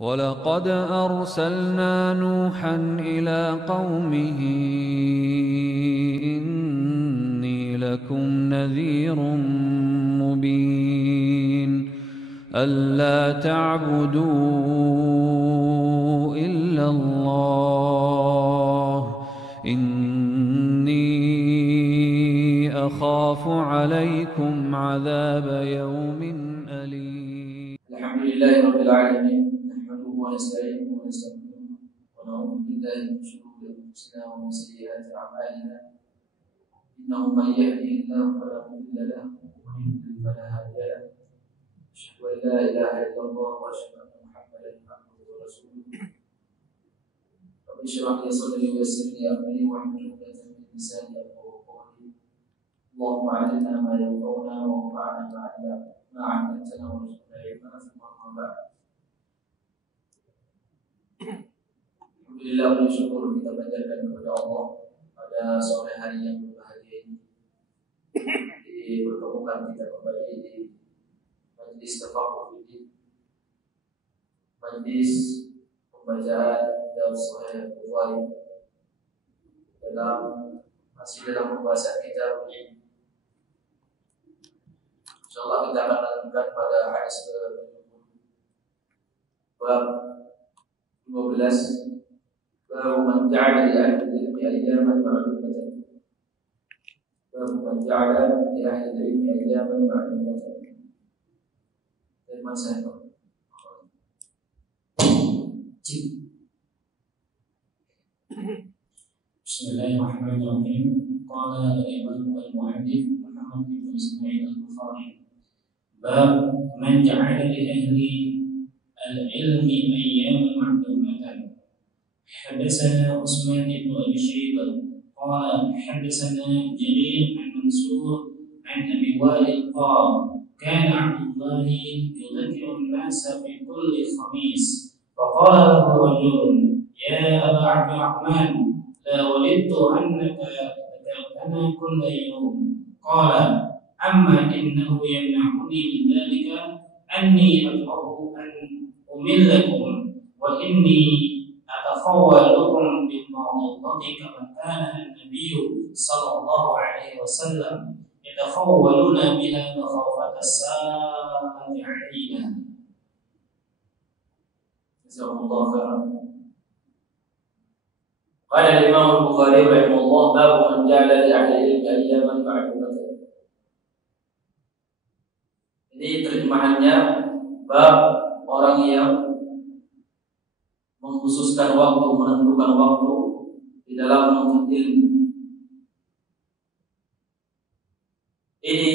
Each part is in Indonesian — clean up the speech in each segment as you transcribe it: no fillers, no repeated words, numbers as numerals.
ولقد أرسلنا نوحا إلى قومه إني لكم نذير مبين ألا تعبدوا إلا الله إني أخاف عليكم عذاب يوم أليم. الحمد لله رب العالمين، نحمده ونستعينه ونستغفره ونعوذ بالله من شرور أنفسنا ومن سيئات أعمالنا، إنه من يهده الله فلا مضل له ومن يضلل فلا هادي له، أشهد أن لا إله إلا الله وأشهد أن محمدا عبده ورسوله. رب اشرح لي صدري ويسر لي أمري واحلل عقدة من لساني يفقهوا قولي. اللهم علمنا ما ينفعنا وانفعنا ما علمتنا وارزقنا علما ثم أما بعد. Alhamdulillah, bersyukur kita panjatkan kepada Allah pada sore hari yang berbahagia ini. Dipertemukan kita kembali di majlis tafaqquh fiddin, majlis pembacaan kitab Sahih Bukhari masih dalam pembahasan kitab ini. Insyaallah kita akan lanjutkan pada hadis ke-70 bab 12. باب من جعل لأهل العلم أياما معلومة. باب من جعل لأهل العلم أياما معلومة. Firman saya. Bismillahirrahmanirrahim. Qala al-Imam al-Mu'allif Muhammad bin Ismail al-Bukhari. Bab man ja'ala li ahli al-ilmi ayyaman ma'lumatan. حدثنا عثمان بن أبي شيبة قال حدثنا جرير عن منصور عن أبي وائل قال كان عبد الله يذكر الناس في كل خميس فقال له رجل يا أبا عبد الرحمن لا وددت أنك ذكرتنا كل يوم قال أما إنه يمنعني من ذلك أني أكره أن أملكم وإني أتخولكم بالموعظة كما كان النبي صلى الله عليه وسلم يتخولون بها مخافة الساءة علينا. جزاكم الله خيرا. قال الإمام البخاري رحمه الله باب من جعل لأهل العلم أياما معلومة. Ini terjemahannya bab orang yang mengkhususkan waktu, menentukan waktu di dalam menuntut ilmu. Ini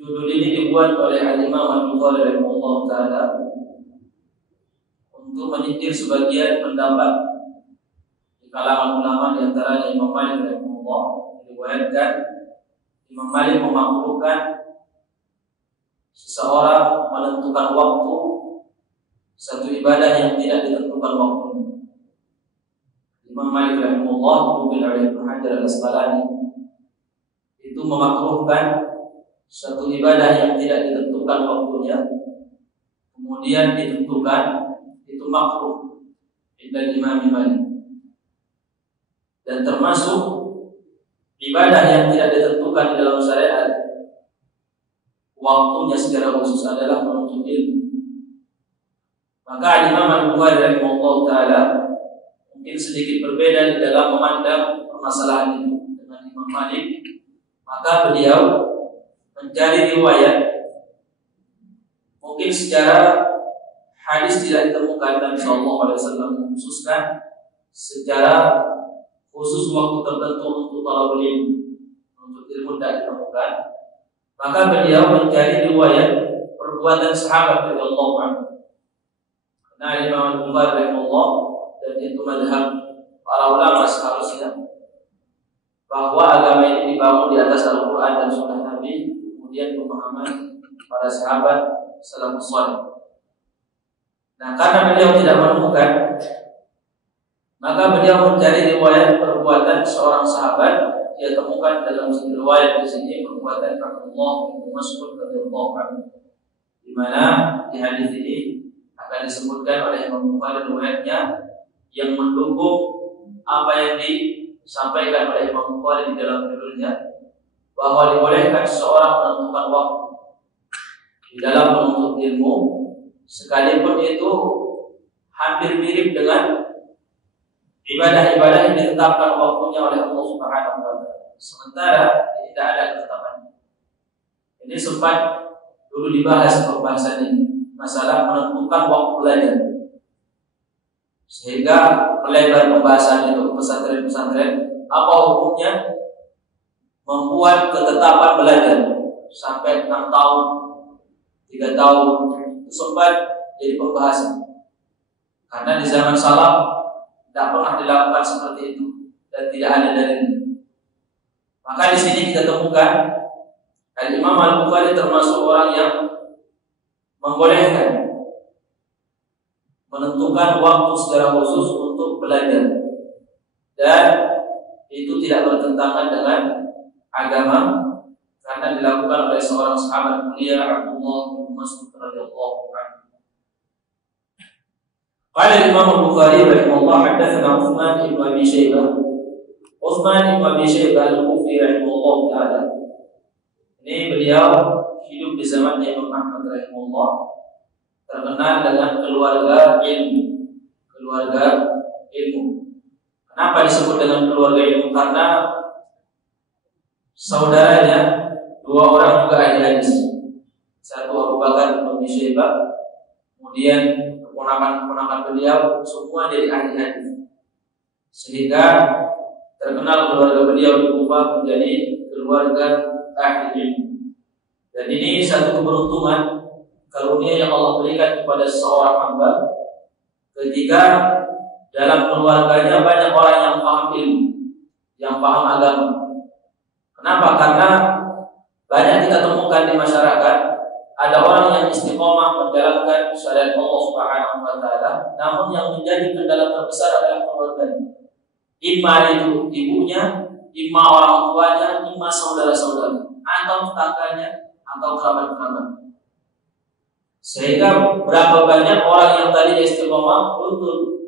judul ini dibuat oleh Al-Imam Al-Bukhari rahimahullah ta'ala untuk menyindir sebagian pendapat di kalangan ulama, di antaranya Imam Malik rahimahullah. Diriwayatkan Imam Malik memakruhkan seseorang menentukan waktu satu ibadah yang tidak ditentukan waktunya. Imam Malik rahimahullah mungkin oleh Ibnu Hajar al-Asqalani itu memakruhkan satu ibadah yang tidak ditentukan waktunya kemudian ditentukan, itu makruh inda Imam Malik. Dan termasuk ibadah yang tidak ditentukan di dalam syariat waktunya secara khusus adalah menuntut ilmu. Maka Imam Al-Bukhari rahimahullah ta'ala mungkin sedikit berbeda di dalam memandang permasalahan itu dengan Imam Malik. Maka beliau mencari riwayat mungkin secara hadis tidak ditemukan dan Sallallahu Alaihi Wasallam mengkhususkan secara khusus waktu tertentu untuk talabul ilmu, untuk ilmu tidak ditemukan. Maka beliau mencari riwayat perbuatan sahabat radhiyallahu anhu. Nah, Imam Al-Bukhari rahimahullah, dan itu mazhab para ulama seharusnya, bahwa agama ini dibangun di atas Al-Quran dan Sunnah Nabi, kemudian pemahaman para sahabat salafus salih. Nah, karena beliau tidak menemukan, maka beliau mencari riwayat perbuatan seorang sahabat. Dia temukan dalam riwayat di sini perbuatan Abdullah bin Mas'ud radhiyallahu anhu, di mana di hadis ini akan disebutkan oleh Imam Bukhari riwayatnya yang mendukung apa yang disampaikan oleh Imam Bukhari di dalam judulnya, bahwa dibolehkan seorang menentukan waktu di dalam menuntut ilmu, sekalipun itu hampir mirip dengan ibadah-ibadah yang ditetapkan waktunya oleh Allah Subhanahu wa taala. Sementara tidak ada ketetapannya. Ini sempat dulu dibahas pembahasan ini, masalah menentukan waktu belajar. Sehingga melebar pembahasan itu ke pesantren-pesantren, apa hukumnya membuat ketetapan belajar sampai 6 tahun, 3 tahun, itu sempat jadi pembahasan. Karena di zaman salaf tidak pernah dilakukan seperti itu dan tidak ada dalilnya. Maka di sini kita temukan Imam Al-Bukhari termasuk orang yang membolehkan menentukan waktu secara khusus untuk belajar, dan itu tidak bertentangan dengan agama karena dilakukan oleh seorang sahabat mulia Abdullah bin Mas'ud radhiyallahu anhu. Qala Imam Al-Bukhari rahimahullah haddatsana Utsman bin Abi Syaibah. Utsman bin Abi Syaibah Al-Kufi rahimahullah taala. Ini beliau hidup di zaman Imam Ahmad rahimahullah, terkenal dengan keluarga ilmu. Kenapa disebut dengan keluarga ilmu? Karena saudaranya 2 orang juga ahli hadis. Satu Abu Bakar bin Abi Syaibah, kemudian keponakan beliau semua jadi ahli hadis. Sehingga terkenal keluarga beliau di Kufah menjadi keluarga ahli ilmu. Dan ini satu keberuntungan karunia yang Allah berikan kepada seorang hamba ketika dalam keluarganya banyak orang yang paham ilmu, yang paham agama. Kenapa? Karena banyak kita temukan di masyarakat ada orang yang istiqomah menjalankan syariat Allah Subhanahu wa taala, namun yang menjadi kendala terbesar adalah keluarganya. Imma itu ibunya, imma orang tuanya, imma saudara-saudara, atau tetangganya, atau kerabat-kerabat. Sehingga berapa banyak orang yang tadi istiqomah luntur.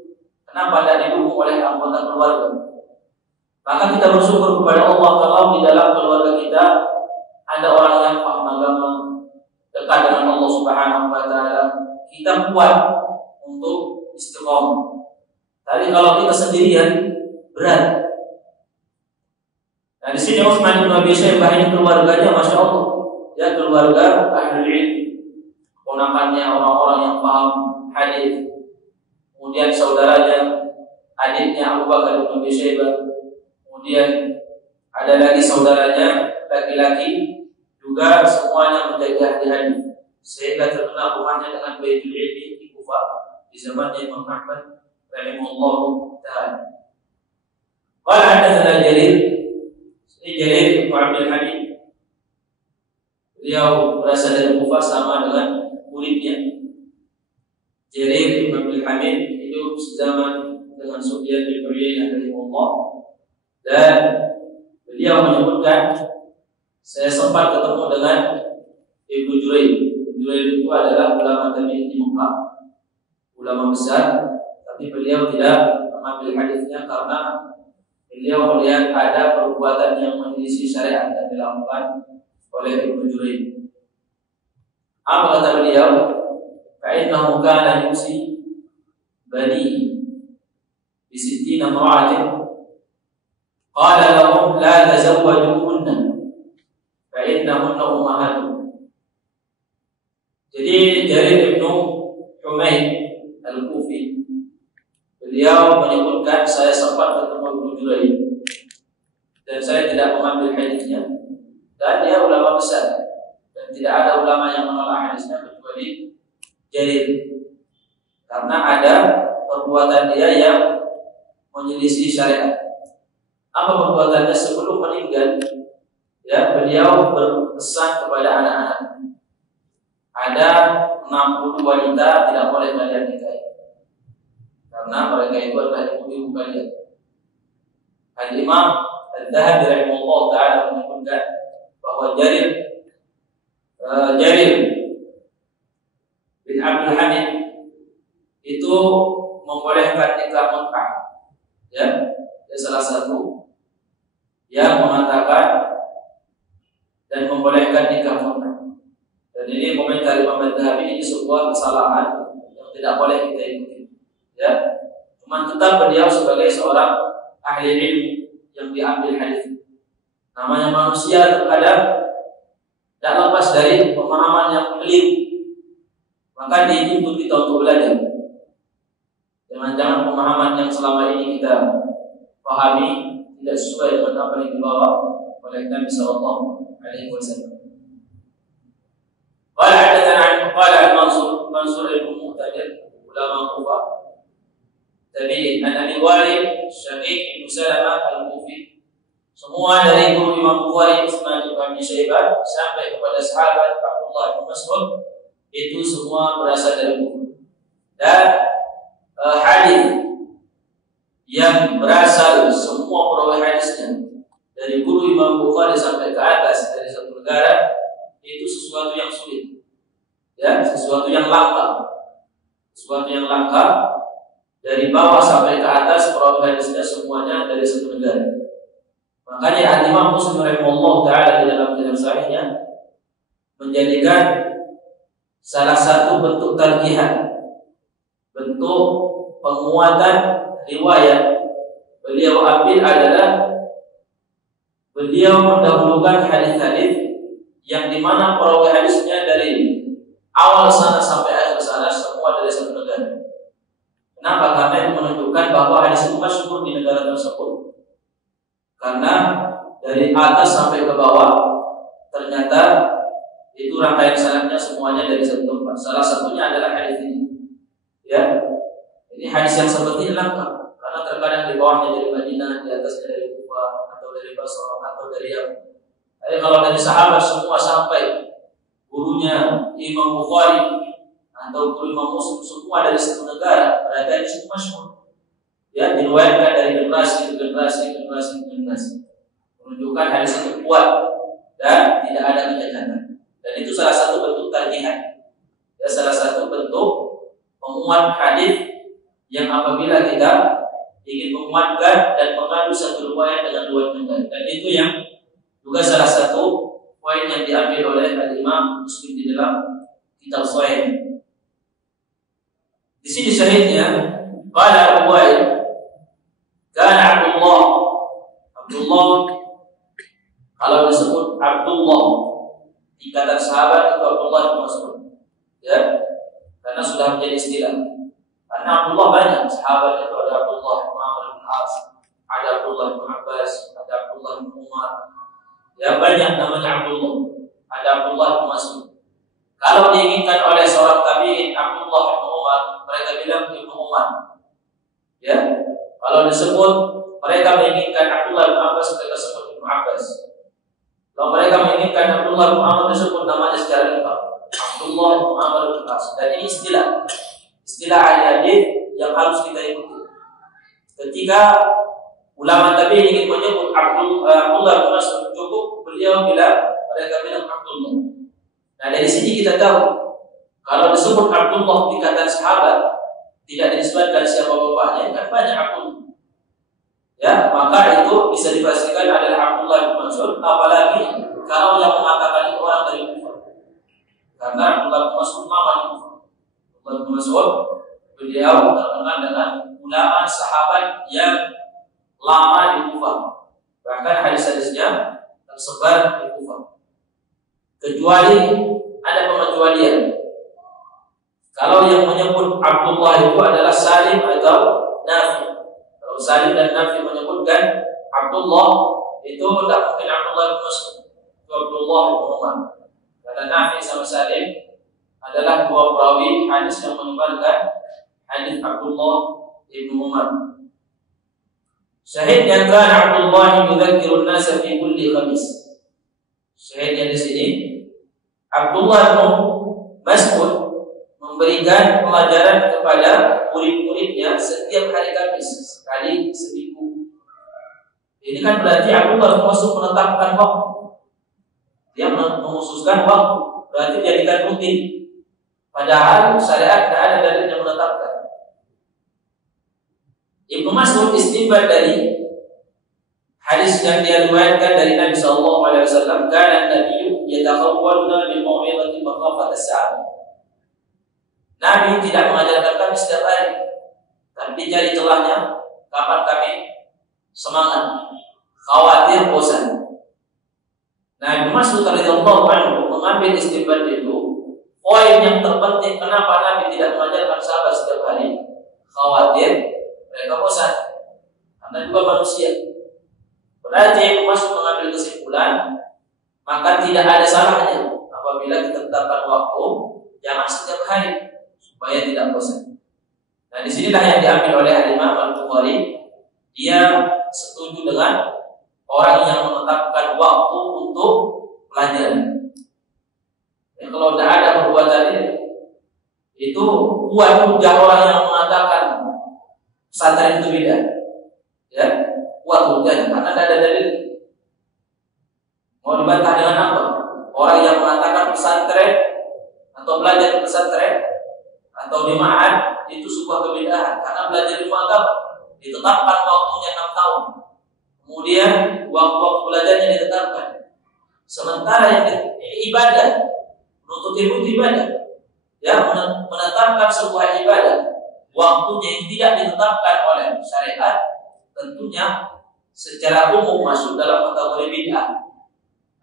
Kenapa tidak didukung oleh anggota keluarga? Maka kita bersyukur kepada Allah kalau di dalam keluarga kita ada orang yang paham agama, dekat dengan Allah Subhanahu wa taala, kita kuat untuk istiqomah. Tapi kalau kita sendirian berat. Nah, di sini Utsman bin Abi Syaibah ini keluarganya Masya Allah, ya keluarga ahli ilmu. Ponakannya orang-orang yang paham hadis, kemudian saudaranya, adiknya Abu Bakar bin Abi Syaibah, kemudian ada lagi saudaranya laki-laki juga, semuanya menjadi ahli hadis, sehingga terkenal rumahnya dengan Baitul Ilmi di Kufah di zamannya Imam Ahmad rahimahullahu taala. Qala hadatsana Jarir bin Abdul Hamid. Beliau berasal dari Kufah sama dengan muridnya Jarir bin Abdul Hamid, hidup sezaman dengan Sufyan bin Uyainah rahimahullah, dan beliau menyebutkan, saya sempat ketemu dengan Ibnu Juraij. Ibnu Juraij itu adalah ulama tabi'in di Mekah, ulama besar, tapi beliau tidak mengambil hadisnya karena beliau melihat ada perbuatan yang menyelisih syariat yang dilakukan oleh Ibnu Juraij. Apa kata beliau? Fa'innahu kana yusi bani bi 60 imra'atin qala lahum la tazawwajuhunna fa'innahunna ummahatukum. Jadi dari Ibnu Humaid Al-Kufi, beliau menyebutkan, saya sempat ketemu Ibnu Juraij dan saya tidak mengambil hadisnya, dan dia ulama besar dan tidak ada ulama yang menolak hadisnya kecuali Jarir, karena ada perbuatan dia yang menyelisih syariat. Apa perbuatannya? Sebelum meninggal, ya, beliau berpesan kepada anak-anak, ada 60 wanita tidak boleh kalian nikahi, karena mereka itu adalah ibu-ibu kalian. Al-Imam Al-Dhahabi rahimahullah ta'ala menyebutkan bahwa Jarir bin Abdul Hamid itu membolehkan nikah mut'ah. Ya, salah satu yang mengatakan dan membolehkan nikah mut'ah. Dan ini komentar Imam Adz-Dzahabi, ini sebuah kesalahan yang tidak boleh kita ikuti. Ya, cuma tetap beliau sebagai seorang ahli ilmu yang diambil hadis. Namanya manusia terkadang tidak lepas dari pemahaman yang keliru. Maka dituntut kita untuk belajar. Jangan pemahaman yang selama ini kita pahami tidak sesuai dengan apa yang dibawa oleh Nabi sallallahu alaihi wasallam. Qala hadatsana Mansur ibn Mu'tadir ulama Kufah. Tabi'in an Abi Walid Syaqiq ibn Salamah al-Kufi. Semua dari guru Imam Bukhari Utsman bin Abi Syaibah sampai kepada sahabat Abdullah bin Mas'ud itu semua berasal dari Kufah. Dan hadis yang berasal semua perawi hadisnya dari guru Imam Bukhari sampai ke atas dari satu negara itu sesuatu yang sulit, ya, sesuatu yang langka, dari bawah sampai ke atas perawi hadisnya semuanya dari satu negara. Makanya Imam Muslim rahimahullah taala di dalam kitab sahihnya menjadikan salah satu bentuk tarjihan, bentuk penguatan riwayat beliau ambil adalah beliau mendahulukan hadis-hadis yang dimana perawi hadisnya dari awal sana sampai akhir sana semua dari satu negara. Kenapa? Karena itu menunjukkan bahwa hadis itu masyhur di negara tersebut. Karena dari atas sampai ke bawah ternyata itu rangkaian sanadnya semuanya dari satu tempat. Salah satunya adalah hadis ini. Ya, ini hadis yang seperti ini lengkap. Karena terkadang di bawahnya dari Madinah, di atasnya dari Kufah atau dari Basrah atau dari Yaman. Jadi kalau dari sahabat semua sampai gurunya Imam Bukhari atau guru Imam Muslim semua dari satu negara, berarti hadis itu masyhur. Ya, diriwayatkan dari generasi ke generasi. Menunjukkan hadis itu kuat dan tidak ada kecacatan. Dan itu salah satu bentuk tarjihan. Ya, salah satu bentuk penguat hadis yang apabila kita ingin menguatkan dan mengadu satu riwayat dengan dua riwayat. Dan itu yang juga salah satu poin yang diambil oleh Imam Muslim di dalam kitab Sahih. Di sini syahidnya qala Abu Wa'il kana Abdullah kalau disebut Abdullah ikatan sahabat itu Abdullah bin Mas'ud, ya, karena sudah menjadi istilah. Karena Abdullah banyak sahabat itu, ada Abdullah bin Amr bin As, ada Abdullah bin Abbas, ada Abdullah bin Umar, ya, banyak namanya Abdullah. Ada Abdullah bin Mas'ud. Kalau diinginkan oleh seorang tabi'in Abdullah bin Umar, mereka bilang Ibnu Umar. Ya, kalau disebut mereka menginginkan Abdullah bin Abbas, mereka sebut Ibnu Abbas. Kalau mereka menginginkan Abdullah bin Amr, disebut namanya secara lengkap Abdullah bin Amr bin As. Dan ini istilah ahli hadis yang harus kita ikuti. Ketika ulama tabi'in ingin menyebut Abdullah bin Mas'ud, cukup beliau mereka bilang Abdullah. Nah, dari sini kita tahu kalau disebut Abdullah di kata sahabat tidak disebutkan siapa bapaknya, kan banyak Abdullah. Ya, maka itu bisa dipastikan adalah Abdullah bin Mas'ud, apalagi kalau yang mengatakan itu orang dari Kufah. Karena Abdullah bin Mas'ud lama di Kufah. Abdullah bin Mas'ud beliau terkenal dengan ulama sahabat yang lama di Kufah. Bahkan hadis-hadisnya tersebar di Kufah. Kecuali ada pengecualian. Kalau yang menyebut Abdullah itu adalah Salim atau Nafi. Kalau Salim dan Nafi menyebutkan Abdullah, itu tidak mungkin Abdullah bin Mas'ud, itu Abdullah bin Umar. Karena Nafi sama Salim adalah dua perawi hadis yang menyebarkan hadis Abdullah bin Umar. Syahidnya kan Abdullah yudzakirun nasa fi kulli khamis. Syahidnya di sini Abdullah bin Mas'ud memberikan pelajaran kepada murid-muridnya setiap hari Kamis, sekali seminggu. Ini kan berarti Abdullah bin Mas'ud menetapkan waktu. Dia mengkhususkan waktu, berarti jadikan rutin. Padahal syariat tidak ada dalil yang menetapkan. Ibnu Mas'ud istinbat dari hadis yang dia riwayatkan dari Nabi sallallahu alaihi wasallam, kana Nabi yatakhawwaluna bil mau'izati makhafata as-sa'ah. Nabi tidak mengajarkan kami setiap hari, tapi cari celahnya kapan kami semangat, khawatir bosan. Nah, Ibnu Mas'ud radhiyallahu anhu mengambil istinbat itu, poin yang terpenting kenapa Nabi tidak mengajarkan sahabat setiap hari, khawatir mereka bosan, karena juga manusia. Berarti Ibnu Mas'ud mengambil kesimpulan, maka tidak ada salahnya apabila kita tetapkan waktu, jangan setiap hari supaya tidak bosan. Nah, disinilah yang diambil oleh Imam Al-Bukhari. Dia setuju dengan orang yang menetapkan waktu untuk pelajaran. Ya, kalau tidak ada perbuatan itu kuat hujah orang yang mengatakan pesantren itu beda. Ya, kuat hujahnya karena tidak ada dalil. Mau dibantah dengan apa? Orang yang mengatakan pesantren atau belajar di pesantren atau di ma'had itu sebuah kebedahan, karena belajar ilmu agama ditetapkan waktunya 6 tahun. Kemudian waktu belajarnya ditetapkan. Sementara yang ibadah, menuntut ilmu itu ibadah. Ya, menetapkan sebuah ibadah, waktunya yang tidak ditetapkan oleh syariat, tentunya secara umum masuk dalam kategori bid'ah.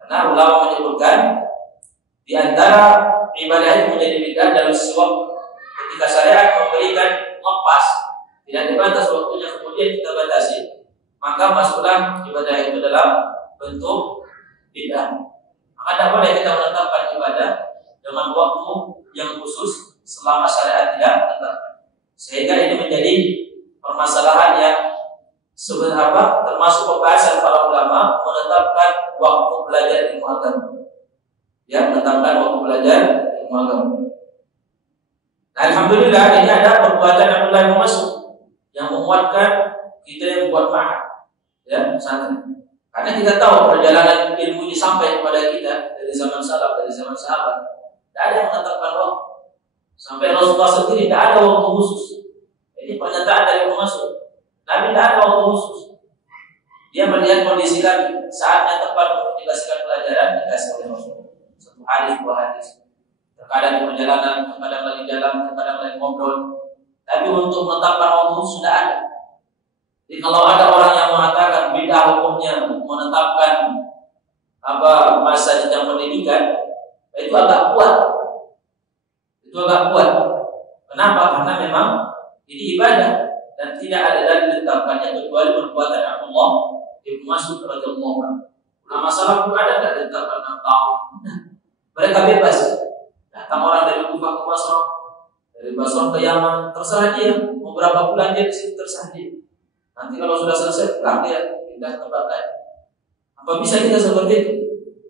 Karena ulama menyebutkan di antara ibadah itu menjadi bid'ah dalam sebuah ketika syariat memberikan lepas, tidak dibatas waktunya, kemudian kita batasi, maka masuklah ibadah itu dalam bentuk bid'ah. Maka tidak boleh kita menetapkan ibadah dengan waktu yang khusus selama syariat tidak tetapkan. Sehingga ini menjadi permasalahan yang sebenarnya termasuk pembahasan para ulama menetapkan waktu belajar ilmu agama. Ya, menetapkan waktu belajar ilmu agama. Nah, alhamdulillah ini ada perbuatan Abdullah bin Mas'ud yang menguatkan kita yang buat ma'had, ya, pesantren. Karena kita tahu perjalanan ilmu ini sampai kepada kita dari zaman salaf, dari zaman sahabat, tidak ada yang menetapkan waktu. Sampai Rasulullah sendiri tidak ada waktu khusus. Ini pernyataan dari Ibnu Mas'ud. Nabi tidak ada waktu khusus. Dia melihat kondisi kami, saatnya tepat untuk dikasihkan pelajaran, dikasih oleh Rasulullah. Satu hadis, dua hadis. Terkadang di perjalanan, terkadang lagi jalan, terkadang lagi ngobrol. Tapi untuk menetapkan waktu sudah ada. Jadi kalau ada orang yang mengatakan bid'ah hukumnya menetapkan masa jenjang pendidikan, itu agak kuat. Itu agak kuat. Kenapa? Karena memang ini ibadah dan tidak ada dalil ditetapkannya kecuali perbuatan Abdullah bin Mas'ud radhiyallahu anhu. Ulama salaf pun ada tidak ditetapkan 6 tahun. Mereka bebas. Datang orang dari Kufah ke Basrah, dari Basrah ke Yaman, terserah dia. Mau berapa bulan dia di sini terserah dia. Nanti kalau sudah selesai pulang dia pindah ke tempat lain. Apa bisa kita seperti itu?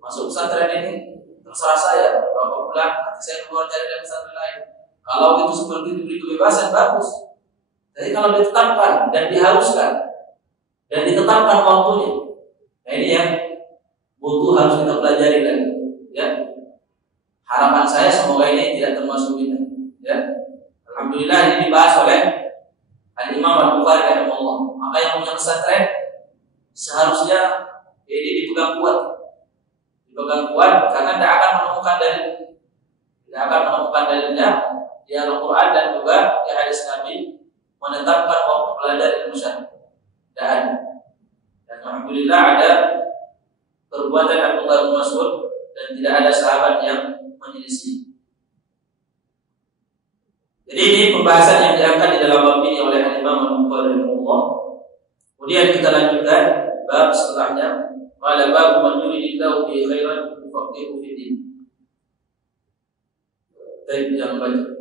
Masuk pesantren ini terserah saya berapa bulan, nanti saya keluar cari dari pesantren lain. Kalau itu seperti diberi kebebasan bagus. Jadi kalau ditetapkan dan diharuskan dan ditetapkan waktunya, nah ini yang butuh harus kita pelajari lagi. Ya, harapan saya semoga ini tidak termasuk bid'ah. Ya, alhamdulillah ini dibahas oleh Al-Imam Al-Bukhari rahimahullah. Maka yang punya pesantren seharusnya ini dipegang kuat karena tidak akan menemukan dalilnya di Al-Quran dan juga di hadis Nabi menetapkan waktu belajar ilmu syar'i. Dan alhamdulillah ada perbuatan Abdullah bin Mas'ud dan tidak ada sahabat yang menyelisih. Jadi ini pembahasan yang diangkat di dalam bab ini oleh Imam Al-Bukhari rahimahullah. Kemudian kita lanjutkan bab setelahnya, qala bab man yuridillahu bihi khairan yufaqihuhu fid din. Baik, jangan baca.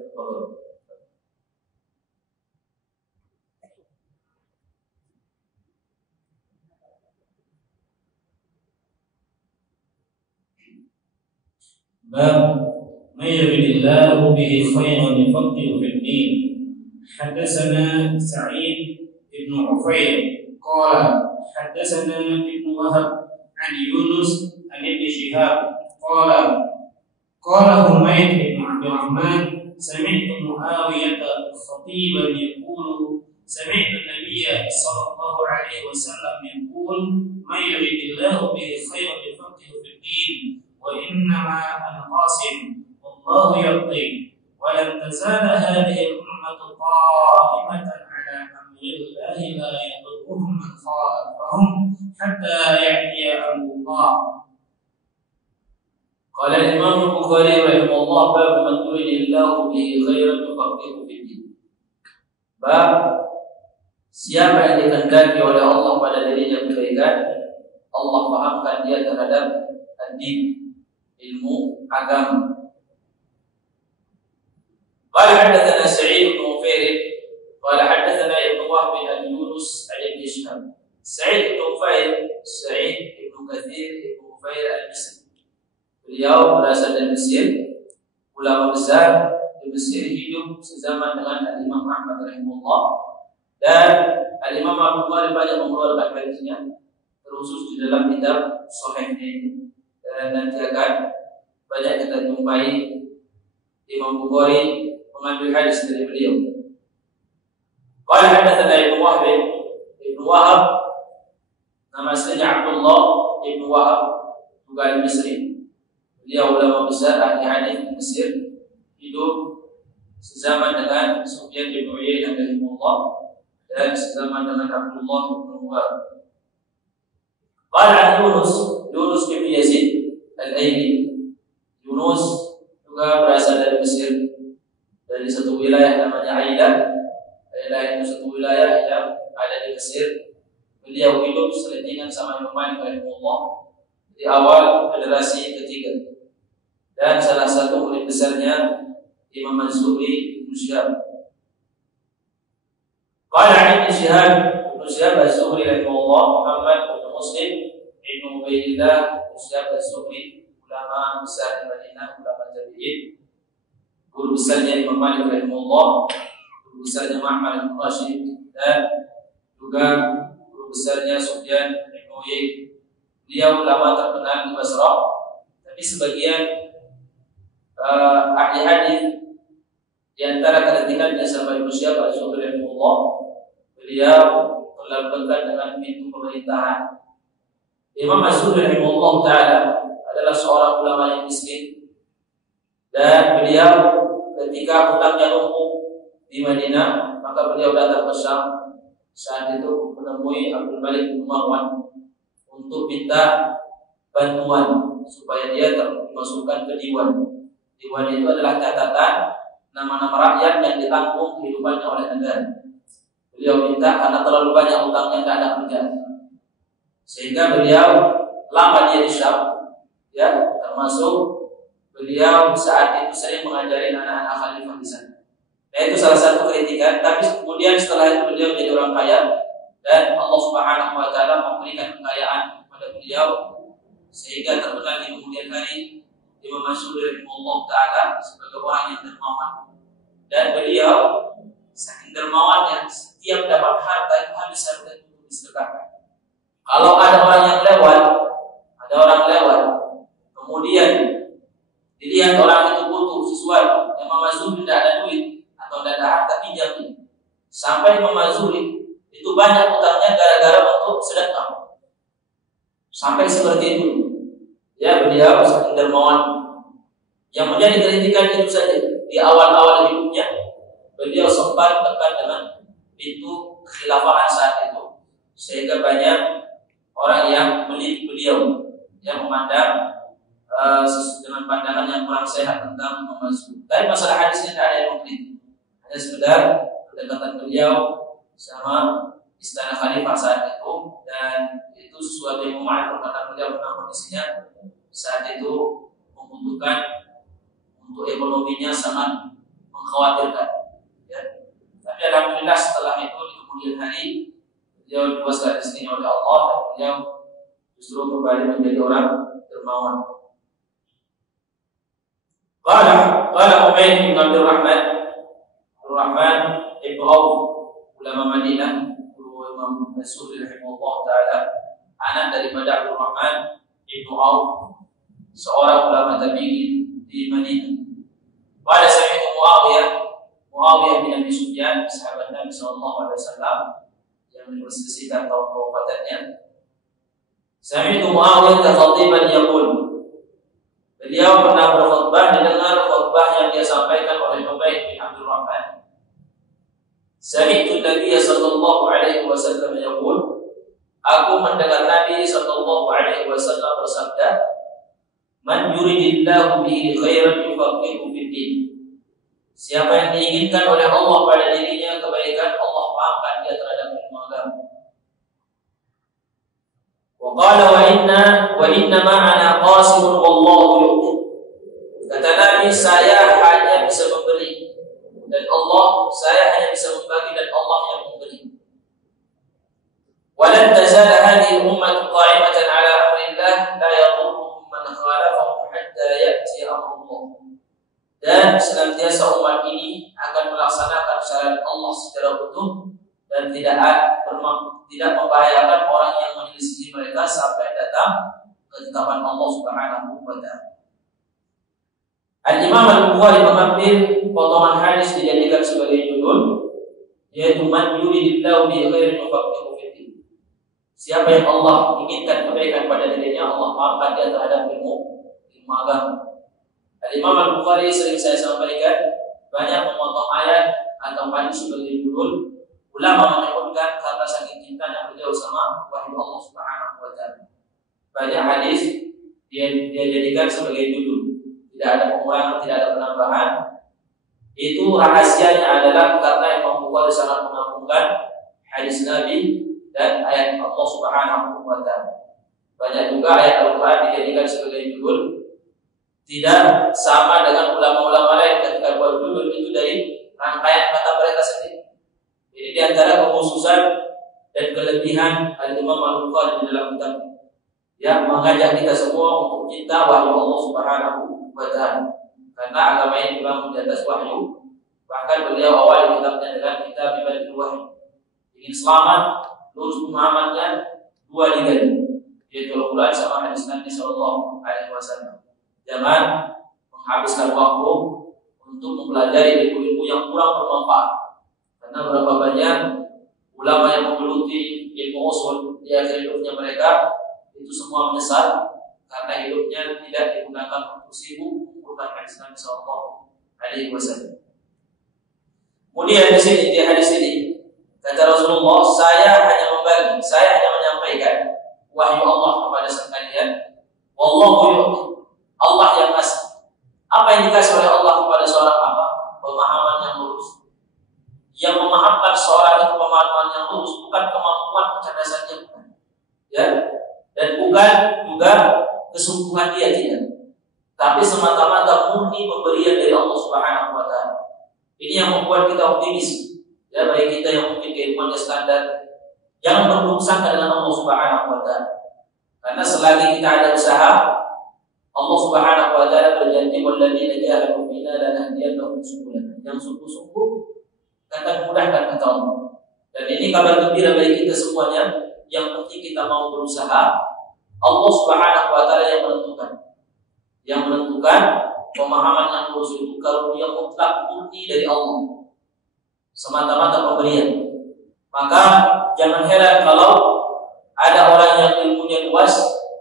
باب من يرد الله به خيرا يفقهه في الدين. حدثنا سعيد بن عفير قال حدثنا ابن وهب عن يونس عن ابن شهاب قال حميد بن عبد الرحمن سمعت معاوية خطيبا يقول سمعت النبي صلى الله عليه وسلم يقول من يريد الله به خيرا يفقهه في الدين وإنما أنا قاسم والله يقضي ولن تزال هذه الأمة قائمة على أمر الله لا يضرهم من خالفهم حتى يأتي أمر الله. قال الإمام البخاري رحمه الله باب من يريد الله به خيرا يفقهه في الدين. Bab siapa yang dikehendaki oleh Allah pada dirinya kebaikan, Allah fahamkan dia terhadap ad-din, ilmu agama. قال حدثنا سعيد بن عفير قال حدثنا ابن وهب عن يونس عن ابن شهاب. سعيد بن عفير سعيد بن كثير بن عفير المصري. Beliau berasal dari Mesir, ulama besar di Mesir, hidup sezaman dengan Al-Imam Ahmad rahimahullah, dan Al-Imam Abu Bakar banyak mengeluarkan hadisnya, terkhusus di dalam kitab Sahihnya ini. Dan nanti akan banyak kita jumpai Imam Bukhari mengambil hadis dari beliau. Qala hadatsana Ibnu Wahb, Ibnu Wahab nama aslinya Abdullah Ibnu Wahab, juga al-Misri. Beliau ulama besar ahli hadis di Mesir, hidup sezaman dengan Sufyan bin Uyainah rahimahullah dan sezaman dengan Abdullah bin Wahab. Qala Yunus bin Yazid al-Aili. Yunus juga berasal dari Mesir, dari satu wilayah namanya Ailah. Ailah itu satu wilayah yang ada di Mesir. Beliau hidup selentingan sama Imam Malik rahimahullah di awal generasi ketiga, dan salah satu murid besarnya Imam Az-Zuhri Ibnu Syihab. Qala Ibnu Syihab Az-Zuhri rahimahullah Muhammad bin Muslim Ibnu Ubaidillah Ibnu Syihab Az-Zuhri, ulama besar di Madinah, ulama tabi'in, guru besarnya Imam Malik rahimahullah, guru besarnya Ma'mar bin Rashid, dan juga guru besarnya Sufyan bin Uyainah. Beliau ulama terkenal di Basrah, tapi sebagian ahli hadis di antara kritikannya sama Ibnu Syihab Az-Zuhri rahimahullah, beliau terlalu dekat dengan pintu pemerintahan. Imam Az-Zuhri rahimahullah taala adalah seorang ulama yang miskin, dan beliau ketika hutangnya numpuk di Madinah, maka beliau datang ke Syam. Saat itu menemui Abdul Malik bin Marwan untuk minta bantuan supaya dia dimasukkan ke diwan. Diwan itu adalah catatan nama-nama rakyat yang ditanggung kehidupannya oleh negara. Beliau minta karena terlalu banyak hutangnya, tidak ada kerjaan, sehingga beliau lama dia di Syam. Ya, termasuk beliau saat itu sering mengajari anak-anak khalifah di sana. Nah, itu salah satu kritikan. Tapi kemudian setelah itu beliau menjadi orang kaya, dan Allah Subhanahu wa taala memberikan kekayaan kepada beliau sehingga terkenal di kemudian hari Imam Az-Zuhri rahimahullah taala sebagai orang yang dermawan. Dan beliau saking dermawannya, setiap dapat harta itu habis untuk disedekahkan. Kalau ada orang yang lewat, kemudian dilihat orang itu butuh sesuatu, Imam Az-Zuhri tidak ada duit atau tidak ada harta, pinjam. Sampai Imam Az-Zuhri itu banyak utangnya gara-gara untuk sedekah. Sampai seperti itu. Ya, beliau saking dermawan. Yang menjadi kritikan itu saja, di awal-awal hidupnya beliau sempat dekat dengan pintu kekhilafahan saat itu, sehingga banyak orang yang melihat beliau, yang memandang dengan pandangan yang kurang sehat tentang Imam Az-Zuhri. Tapi masalah hadisnya tidak ada yang mengkritik, hanya sekedar kedekatan beliau sama istana khalifah saat itu, dan itu sesuatu yang memaafkan karena beliau pernah kondisinya saat itu membutuhkan, untuk ekonominya sangat mengkhawatirkan. Ya. Tapi alhamdulillah setelah itu di kemudian hari beliau dibebaskan istrinya oleh Allah, dan beliau justru kembali menjadi orang dermawan. Qala Umayyah bin Abdul Rahman ibn Auf, ulama Madinah, guru Imam Az-Zuhri rahimahullah taala, anak daripada Abdul Rahman ibn Auf, seorang ulama tabi'in di Madinah. Pada saat itu Muawiyah Muawiyah bin Abi Sufyan, sahabat Nabi SAW yang diperselisihkan tahun kewafatannya. Sami'tu Muawiyah khatiban yaqul, beliau pernah berkhutbah, didengar khutbah yang dia sampaikan oleh Ubayd bin Abdul Rahman. Sami'tu Nabi sallallahu alaihi wasallam yaqul, aku mendengar Nabi sallallahu alaihi wasallam bersabda, man yuridillahu bihi khairan yufaqihu fid din. Siapa yang diinginkan oleh Allah pada dirinya kebaikan, Allah pahamkan dia terhadap ilmu agama. Wa qala wa inna ma'ana qasimun wallahu yu'ti. Kata Nabi, saya hanya bisa memberi dan saya hanya bisa membagi dan Allah yang memberi. Walan tazal hadhihi al-ummah qa'imatan 'ala amrillah la yadhurruhum man khalafahum hatta ya'ti amrullah. Dan senantiasa umat ini akan melaksanakan syariat Allah secara utuh dan tidak membahayakan orang yang menyelisih mereka sampai datang ketetapan Allah Subhanahu wa taala. Al-Imam Al-Bukhari mengambil potongan hadis dijadikan sebagai judul, yaitu man yuridillahu bihi khairan yufaqihu fid din. Siapa yang Allah inginkan kebaikan pada dirinya, Allah pahamkan dia terhadap ilmu agama. Al-Imam Al-Bukhari sering saya sampaikan banyak memotong ayat atau hadis sebagai judul. Ulama menyebutkan karena saking cintanya beliau sama wahyu Allah Subhanahu wa taala. Banyak hadis dia jadikan sebagai judul. Tidak ada pengurangan, tidak ada penambahan. Itu rahasianya adalah karena Imam Bukhari sangat menggabungkan hadis Nabi dan ayat Allah Subhanahu wa taala. Banyak juga ayat Al-Qur'an dijadikan sebagai judul. Tidak sama dengan ulama-ulama lain ketika buat judul itu dari rangkaian kata mereka sendiri. Jadi di antara kekhususan dan kelebihan Al-Imam Al-Bukhari di dalam kitab yang mengajak kita semua untuk cinta wahyu Allah Subhanahu wa taala. Karena agama ini dibangun di atas wahyu. Bahkan beliau awal kitabnya dengan kitab Ibadul Wahyu. Ingin selamat, lurus pemahamannya, dua digali, yaitu Al-Quran sama hadis Nabi sallallahu alaihi wasallam. Jangan menghabiskan waktu untuk mempelajari ilmu-ilmu yang kurang bermanfaat. Karena berapa banyak ulama yang menggeluti ilmu usul di akhir hidupnya mereka itu semua menyesal karena hidupnya tidak digunakan untuk sibuk mengumpulkan hadis Nabi sallallahu alaihi wasallam. Kemudian di sini di hadis ini kata Rasulullah, saya hanya membagi, saya hanya menyampaikan wahyu Allah kepada sekalian. Wallahu yu'ti. Allah yang kasih. Apa yang dikasih oleh Allah kepada seorang hamba? Pemahaman yang lurus. Yang memahamkan seorang itu pemahaman yang lurus bukan kemampuan kecerdasan dia, bukan. Ya, dan bukan juga kesungguhan dia, tidak. Tapi semata-mata murni pemberian dari Allah Subhanahu wa taala. Ini yang membuat kita optimis. Ya, bagi kita yang mungkin keilmuannya standar, jangan berburuk sangka dengan Allah Subhanahu wa taala. Karena selagi kita ada usaha, Allah Subhanahu wa taala berjanji walladzina jahadu fina lanahdiyannahum subulana. Yang sungguh-sungguh akan mudahkan kata Allah. Dan ini kabar gembira bagi kita semuanya. Yang penting kita mau berusaha. Allah Subhanahu wa taala yang menentukan. Yang menentukan pemahaman yang lurus itu karunia mutlak murni dari Allah. Semata-mata pemberian. Maka jangan heran kalau ada orang yang ilmunya luas,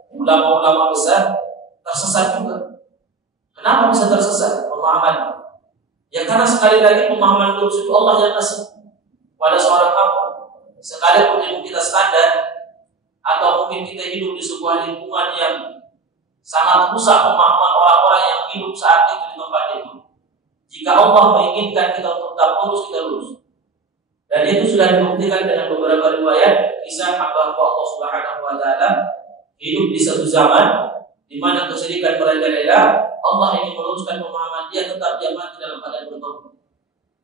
ulama-ulama besar tersesat juga. Kenapa bisa tersesat pemahaman? Ya karena sekali lagi pemahaman lurus itu Allah yang kasih pada seorang hamba. Sekalipun ilmu kita standar atau mungkin kita hidup di sebuah lingkungan yang sangat rusak pemahaman orang-orang yang hidup saat itu di tempat itu. Jika Allah menginginkan kita untuk tetap lurus, kita lurus. Dan itu sudah dibuktikan dengan beberapa riwayat kisah hamba Allah Subhanahu wa taala hidup di satu zaman di mana kesyirikan merajalela. Allah ingin meluruskan pemahaman dia, tetap dia mati dalam keadaan bertauhid.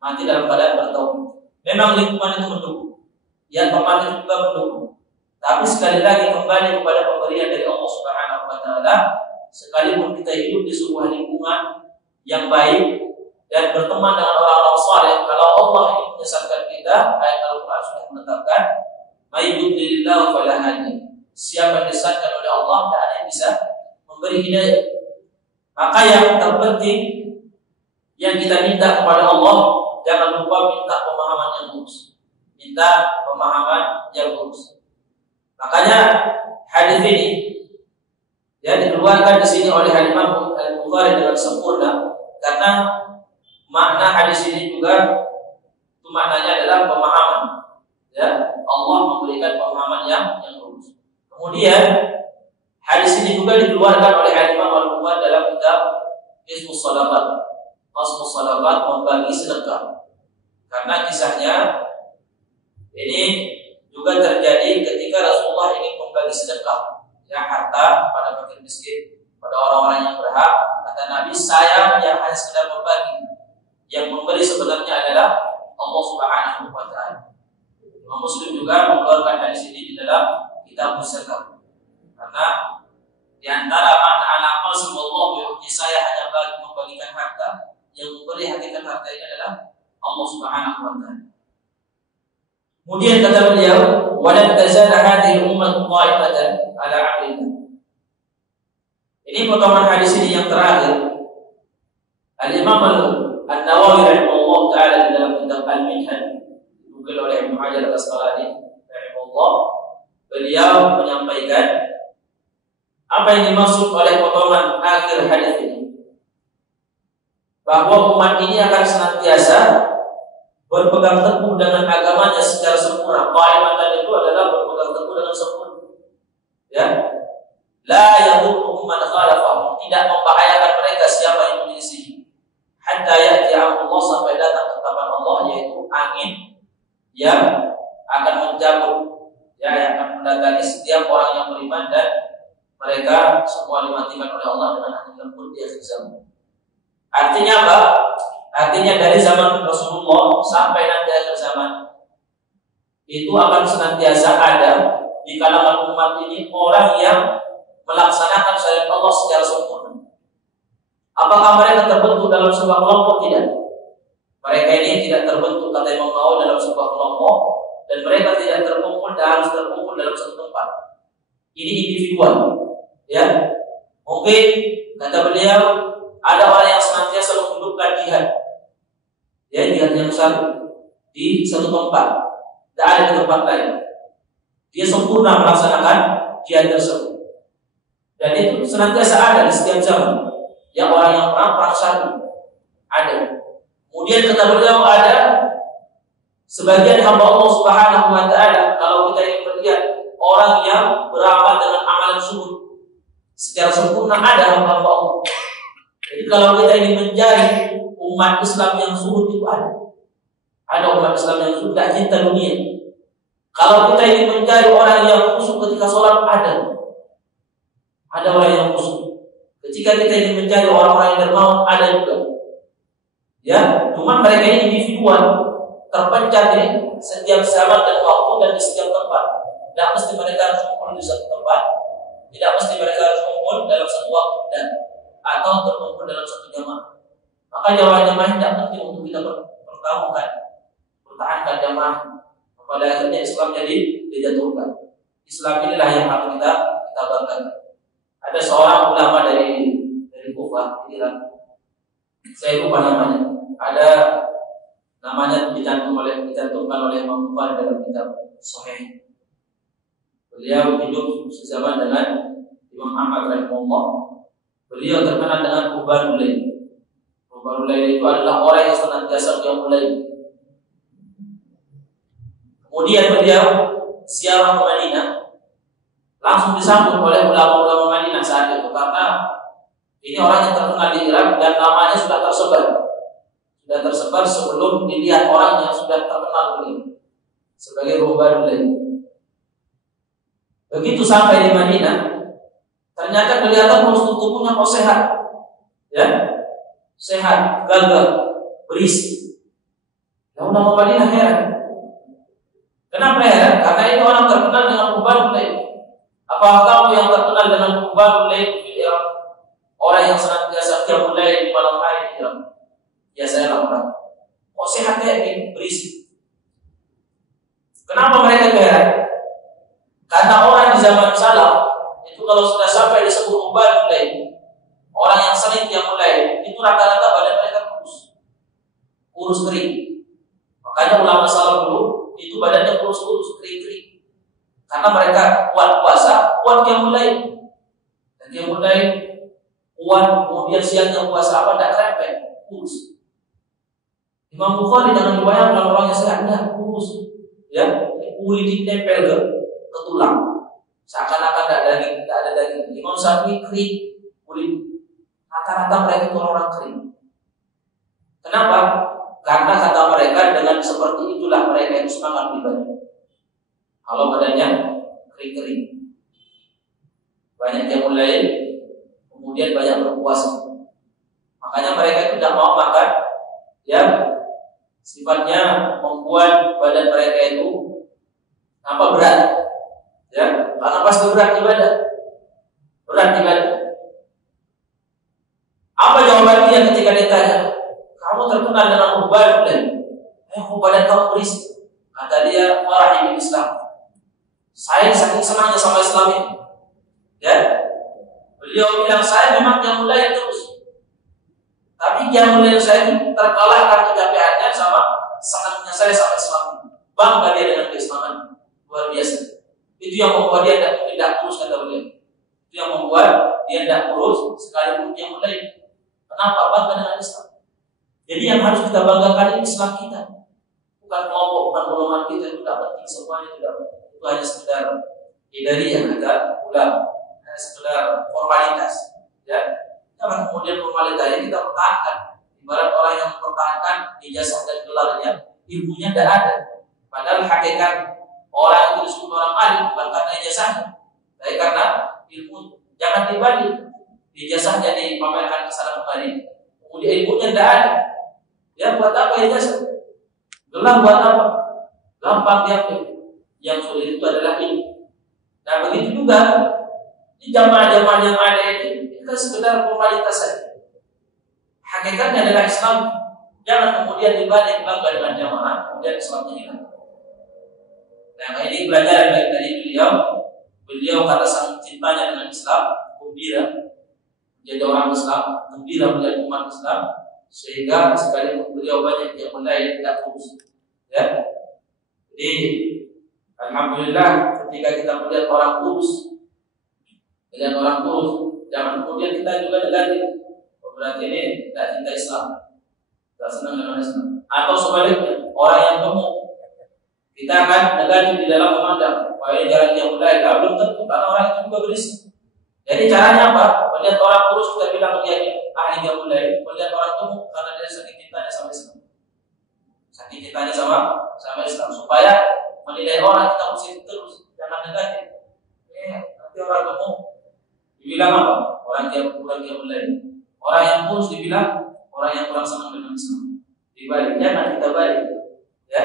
Mati dalam keadaan bertauhid. Memang lingkungan itu mendukung. Ya, teman itu juga mendukung. Tapi sekali lagi kembali kepada pemberian dari Allah Subhanahu wa taala. Sekalipun kita hidup di sebuah lingkungan yang baik dan berteman dengan orang-orang saleh, kalau Allah ingin menyesatkan kita, ayat Al-Qur'an sudah menetapkan, "May yudlilillahu fala hadiya." Siapa yang disesatkan oleh Allah, tidak ada yang bisa memberi hidayah. Maka yang terpenting yang kita minta kepada Allah jangan lupa minta pemahaman yang lurus. Minta pemahaman yang lurus. Makanya hadis ini ya dikeluarkan di sini oleh Imam Al-Bukhari dengan sempurna karena makna hadis ini juga itu maknanya adalah pemahaman. Ya, Allah memberikan pemahaman yang lurus. Kemudian hadis ini juga dikeluarkan oleh Imam Al-Bukhari dalam kitab Qismus Shadaqat. Qismus Shadaqat membagi sedekah. Karena kisahnya ini juga terjadi ketika Rasulullah ingin membagi sedekah, ya harta pada fakir miskin, pada orang-orang yang berhak. Kata Nabi, saya yang hanya sekedar berbagi, yang memberi sebenarnya adalah Allah Subhanahu wa Ta'ala. Imam Muslim juga mengeluarkan hadis ini di dalam kitab zakat. Karena di antara makna anak sallallahu alaihi saya hanya membagikan harta, yang memberi hakikat harta ini adalah Allah Subhanahu wa Ta'ala. Kemudian kata beliau, "Walan tazala hadhihi ummah qa'imatan ala 'amrillah." Ini potongan hadis ini yang terakhir. Al-Imam An-Nawawi rahimahullah taala di dalam kitab Al-Minhaj dikutip oleh Ibnu Hajar Al-Asqalani rahimahullah, beliau menyampaikan apa yang dimaksud oleh potongan akhir hadis ini, bahwa umat ini akan senantiasa berpegang teguh dengan agamanya secara sempurna. Qa'imatan itu adalah berpegang teguh dengan sempurna. Ya. La yadurruhum man khalafahum, tidak membahayakan mereka siapa yang menyelisihi. Hatta ya'ti amrullah, sampai datang ketetapan Allah, yaitu angin yang akan mencabut, ya, yang akan mendatangi setiap orang yang beriman, dan mereka semua dimatikan oleh Allah dengan angin lembut di akhir zaman. Artinya apa? Artinya dari zaman Rasulullah sampai nanti akhir zaman itu akan senantiasa ada di kalangan umat ini orang yang melaksanakan syariat Allah secara sempurna. Apakah mereka terbentuk dalam sebuah kelompok? Tidak. Mereka ini tidak terbentuk, kata Imam Nawawi, dalam sebuah kelompok, dan mereka tidak terkumpul dan harus terkumpul dalam satu tempat. Ini individual. Ya, mungkin kata beliau ada orang yang senantiasa menghidupkan jihad. Ya, jihad yang besar di satu tempat, tidak ada di tempat lain. Dia sempurna melaksanakan jihad tersebut. Dan itu senantiasa ada di setiap zaman. Yang orang yang perang satu ada. Kemudian kata beliau ada sebagian hamba Allah Subhanahu wa Ta'ala, kalau kita ingin melihat orang yang beramal dengan amalan zuhud secara sempurna, ada hamba Allah. Jadi kalau kita ingin mencari umat Islam yang zuhud, itu ada umat Islam yang zuhud, tidak cinta dunia. Kalau kita ingin mencari orang yang khusyuk ketika sholat, ada orang yang khusyuk. Ketika kita ingin mencari orang-orang yang dermawan, ada juga. Ya, cuma mereka ini individual, terpencar di setiap zaman dan waktu dan di setiap tempat. Tidak mesti mereka harus kumpul di satu tempat, tidak mesti mereka harus kumpul dalam satu waktu dan atau terkumpul dalam satu jamaah. Maka jamaah-jamaah tidak penting untuk kita pertahankan jamaah. Pada akhirnya Islam jadi dijatuhkan. Islam inilah yang harus kita banggakan. Ada seorang ulama dari Kufah, saya lupa namanya. Ada namanya dicantumkan oleh Imam Bukhari dalam kitab Sahih. Beliau hidup sezaman dengan Imam Ahmad rahimahullah. Beliau terkenal dengan Rubanul Lail. Rubanul Lail itu adalah orang yang senantiasa qiyamul lail. Kemudian beliau ziarah ke Madinah, langsung disambut oleh ulama-ulama Madinah saat itu, karena ini orang yang terkenal di Irak dan namanya sudah tersebar sebelum dilihat orang yang sudah terkenal beliau sebagai Rubanul Lail. Begitu sampai di Madinah, ternyata kelihatan postur tubuhnya kok sehat, ya, sehat, gagah, berisi. Lalu ulama Madinah heran. Kenapa heran? Karena ini orang terkenal dengan Rubanul Lail. Apakah kamu yang terkenal dengan Rubanul Lail di Irak? Orang yang senantiasa qiyamul lail di malam hari di Irak. Ya, saya lakukan. Kok sehat kayak ini, berisi? Kenapa mereka heran? Karena orang di zaman salaf itu kalau sudah sampai disebut Rubanul Lail, orang yang sering qiyamul lail, itu rata-rata badan mereka kurus kering. banyak kurus-kurus, kering-kering. Karena mereka kuat puasa, kuat qiyamul lail. Dan qiyamul lail kuat, kemudian siangnya puasa apa? Tidak krempet, kurus. Imam Bukhari jangan dibayangkan orang yang sehat, tidak kurus. Ya, kulit ditempel ke tulang. Seakan-akan tidak ada daging. Imam Syafi'i kering, kulit. Rata-rata mereka itu orang kering. Kenapa? Karena kata mereka dengan seperti itulah mereka itu semangat beribadah. Kalau badannya kering-kering, banyak yang mulai, kemudian banyak berpuasa. Makanya mereka itu tidak mau makan, ya, sifatnya membuat badan mereka itu berat, ya, karena pasti berat ibadah. Apa jawaban dia ketika ditanya? Kamu terkenal dengan hubal dan badan kamu berisi. Kata dia, farah ini Islam. Saya saking senangnya sama Islam ini. Ya, beliau bilang saya memang qiyamul lail terus. Tapi qiyamul lail saya itu terkalahkan kecapeannya sama senangnya saya sama Islam. Bangga dia dengan keislaman luar biasa. Itu yang membuat dia tidak kurus, kata beliau. Itu yang membuat dia tidak kurus sekalipun qiyamul lail. Kenapa? Bangga dengan Islam. Jadi yang harus kita banggakan ini Islam kita, bukan kelompok, bukan golongan kita. Itu tidak penting, semuanya tidak penting. Itu hanya sekedar hidayah, kata ulama, hanya sekedar formalitas. Ya, jangan kemudian formalitas ini kita pertahankan. Ibarat orang yang mempertahankan ijazah dan gelarnya, ilmunya tidak ada. Padahal hakikat orang itu disebut orang alim bukan karena ijazahnya, tapi karena ilmu. Jangan dibalik. Ijazahnya dipamerkan ke sana kemari, kemudian ilmunya tidak ada. Ya, buat apa ijazah? Gelar buat apa? Gampang diambil. Yang sulit itu adalah ilmu. Nah, begitu juga di jamaah-jamaah yang ada ini kan sekedar formalitas saja. Hakikatnya adalah Islam. Jangan kemudian dibalik bangga dengan jamaah, kemudian Islamnya hilang. Nah, ini pelajaran dari beliau. Beliau karena sangat cintanya dengan Islam, gembira jadi orang Islam, gembira melihat umat Islam, sehingga sekalipun beliau banyak yang mulai tidak kurus. Ya, jadi alhamdulillah ketika kita melihat orang kurus, jangan kemudian kita juga negatif. Berarti ini tidak cinta Islam, tidak senang dengan Islam. Atau sebaliknya, orang yang gemuk, kita akan negatif di dalam memandang. Wah, ini jalan yang mulai, belum tentu karena orang itu juga berisi. Jadi caranya apa? Melihat orang kurus kita bilang dia ahli qiyamul lail. Melihat orang gemuk karena dia saking cintanya sama Islam. Saking cintanya sama Islam. Supaya menilai orang kita positif terus, jangan negatif. Nanti orang gemuk dibilang apa? Orang qiyamul lail. Orang yang kurus dibilang orang yang kurang senang dengan Islam. Dibalik, jangan kita balik. Ya.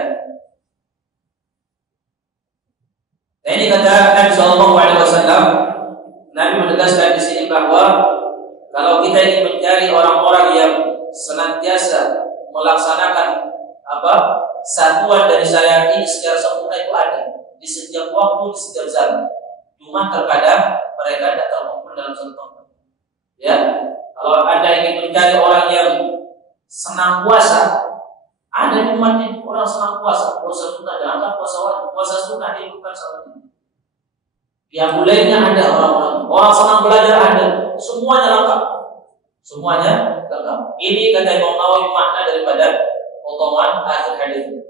Nah, ini kata Nabi SAW. Nabi menegaskan di sini bahwa kalau kita ingin mencari orang-orang yang senantiasa melaksanakan satuan dari syariat ini secara sempurna, itu ada di setiap waktu, di setiap zaman. Cuma terkadang mereka tidak terkumpul dalam satu tempat. Ya, kalau Anda ingin mencari orang yang senang puasa, ada di umat ini orang senang puasa sunnah, jangan puasa wajib, puasa sunnah dilakukan sama ini. Yang mulainya ada orang senang belajar ada, semuanya lengkap. Ini kata Imam Nawawi makna daripada potongan akhir hadis.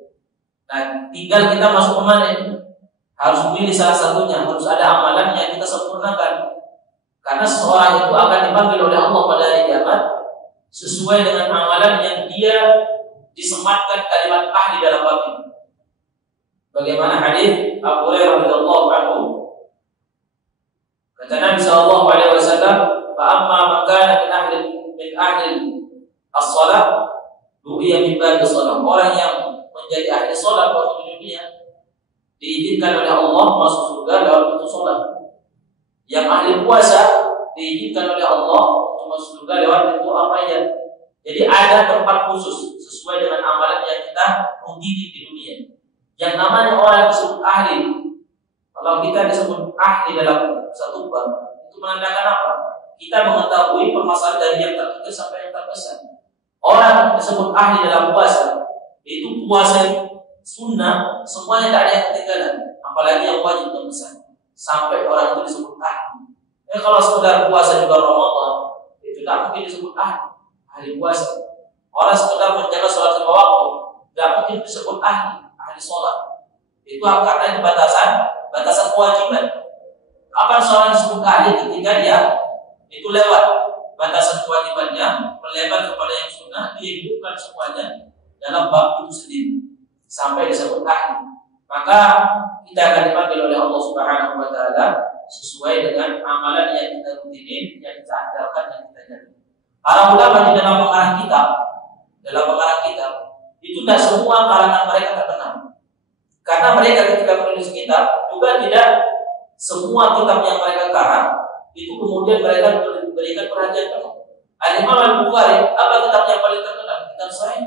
Nah, tinggal kita masuk ke mana ini? Harus pilih salah satunya, harus ada amalan yang kita sempurnakan. Karena seseorang itu akan dipanggil oleh Allah pada hari kiamat sesuai dengan amalan yang dia disematkan kalimat ahli dalam bab ini. Bagaimana hadis Abu Hurairah radhiyallahu anhu? Kata Nabi SAW, fa amma man kana min ahli as-shalah, du'iya min bab as-shalah. Orang yang menjadi ahli salat waktu di dunia diizinkan oleh Allah masuk surga lewat pintu salat. Yang ahli puasa diizinkan oleh Allah untuk masuk surga lewat pintu amal. Jadi ada tempat khusus sesuai dengan amalan yang kita rutin di dunia. Yang namanya orang disebut ahli. Kalau kita disebut ahli dalam satu bab, itu menandakan apa? Kita mengetahui permasalahan dari yang terkecil sampai yang terbesar. Orang disebut ahli dalam puasa, itu puasa sunnah, semuanya tidak ada yang ketinggalan, apalagi yang wajib dan besar, sampai orang itu disebut ahli. Kalau sekedar puasa juga Ramadan, itu tidak mungkin disebut ahli puasa. Orang sekedar menjaga sholat lima waktu, tidak mungkin disebut ahli sholat. Itu karena itu batasan kewajiban. Kapan seorang disebut ahli? Ketika dia itu lewat batasan kewajibannya, melebar kepada yang sunnah, dia hidupkan semuanya dalam bab itu sendiri sampai disebut ahli. Maka kita akan dipanggil oleh Allah Subhanahu wa taala sesuai dengan amalan yang kita rutinin, yang kita andalkan, yang kita jalani. Para ulama di dalam pengarang kitab itu tidak semua kalangan mereka terkenal. Karena mereka ketika menulis kitab juga tidak semua kitab yang mereka karang itu kemudian mereka berikan perhatian penuh. Al-Imam Al-Bukhari, apa kitab yang paling terkenal? Kitab Sahih.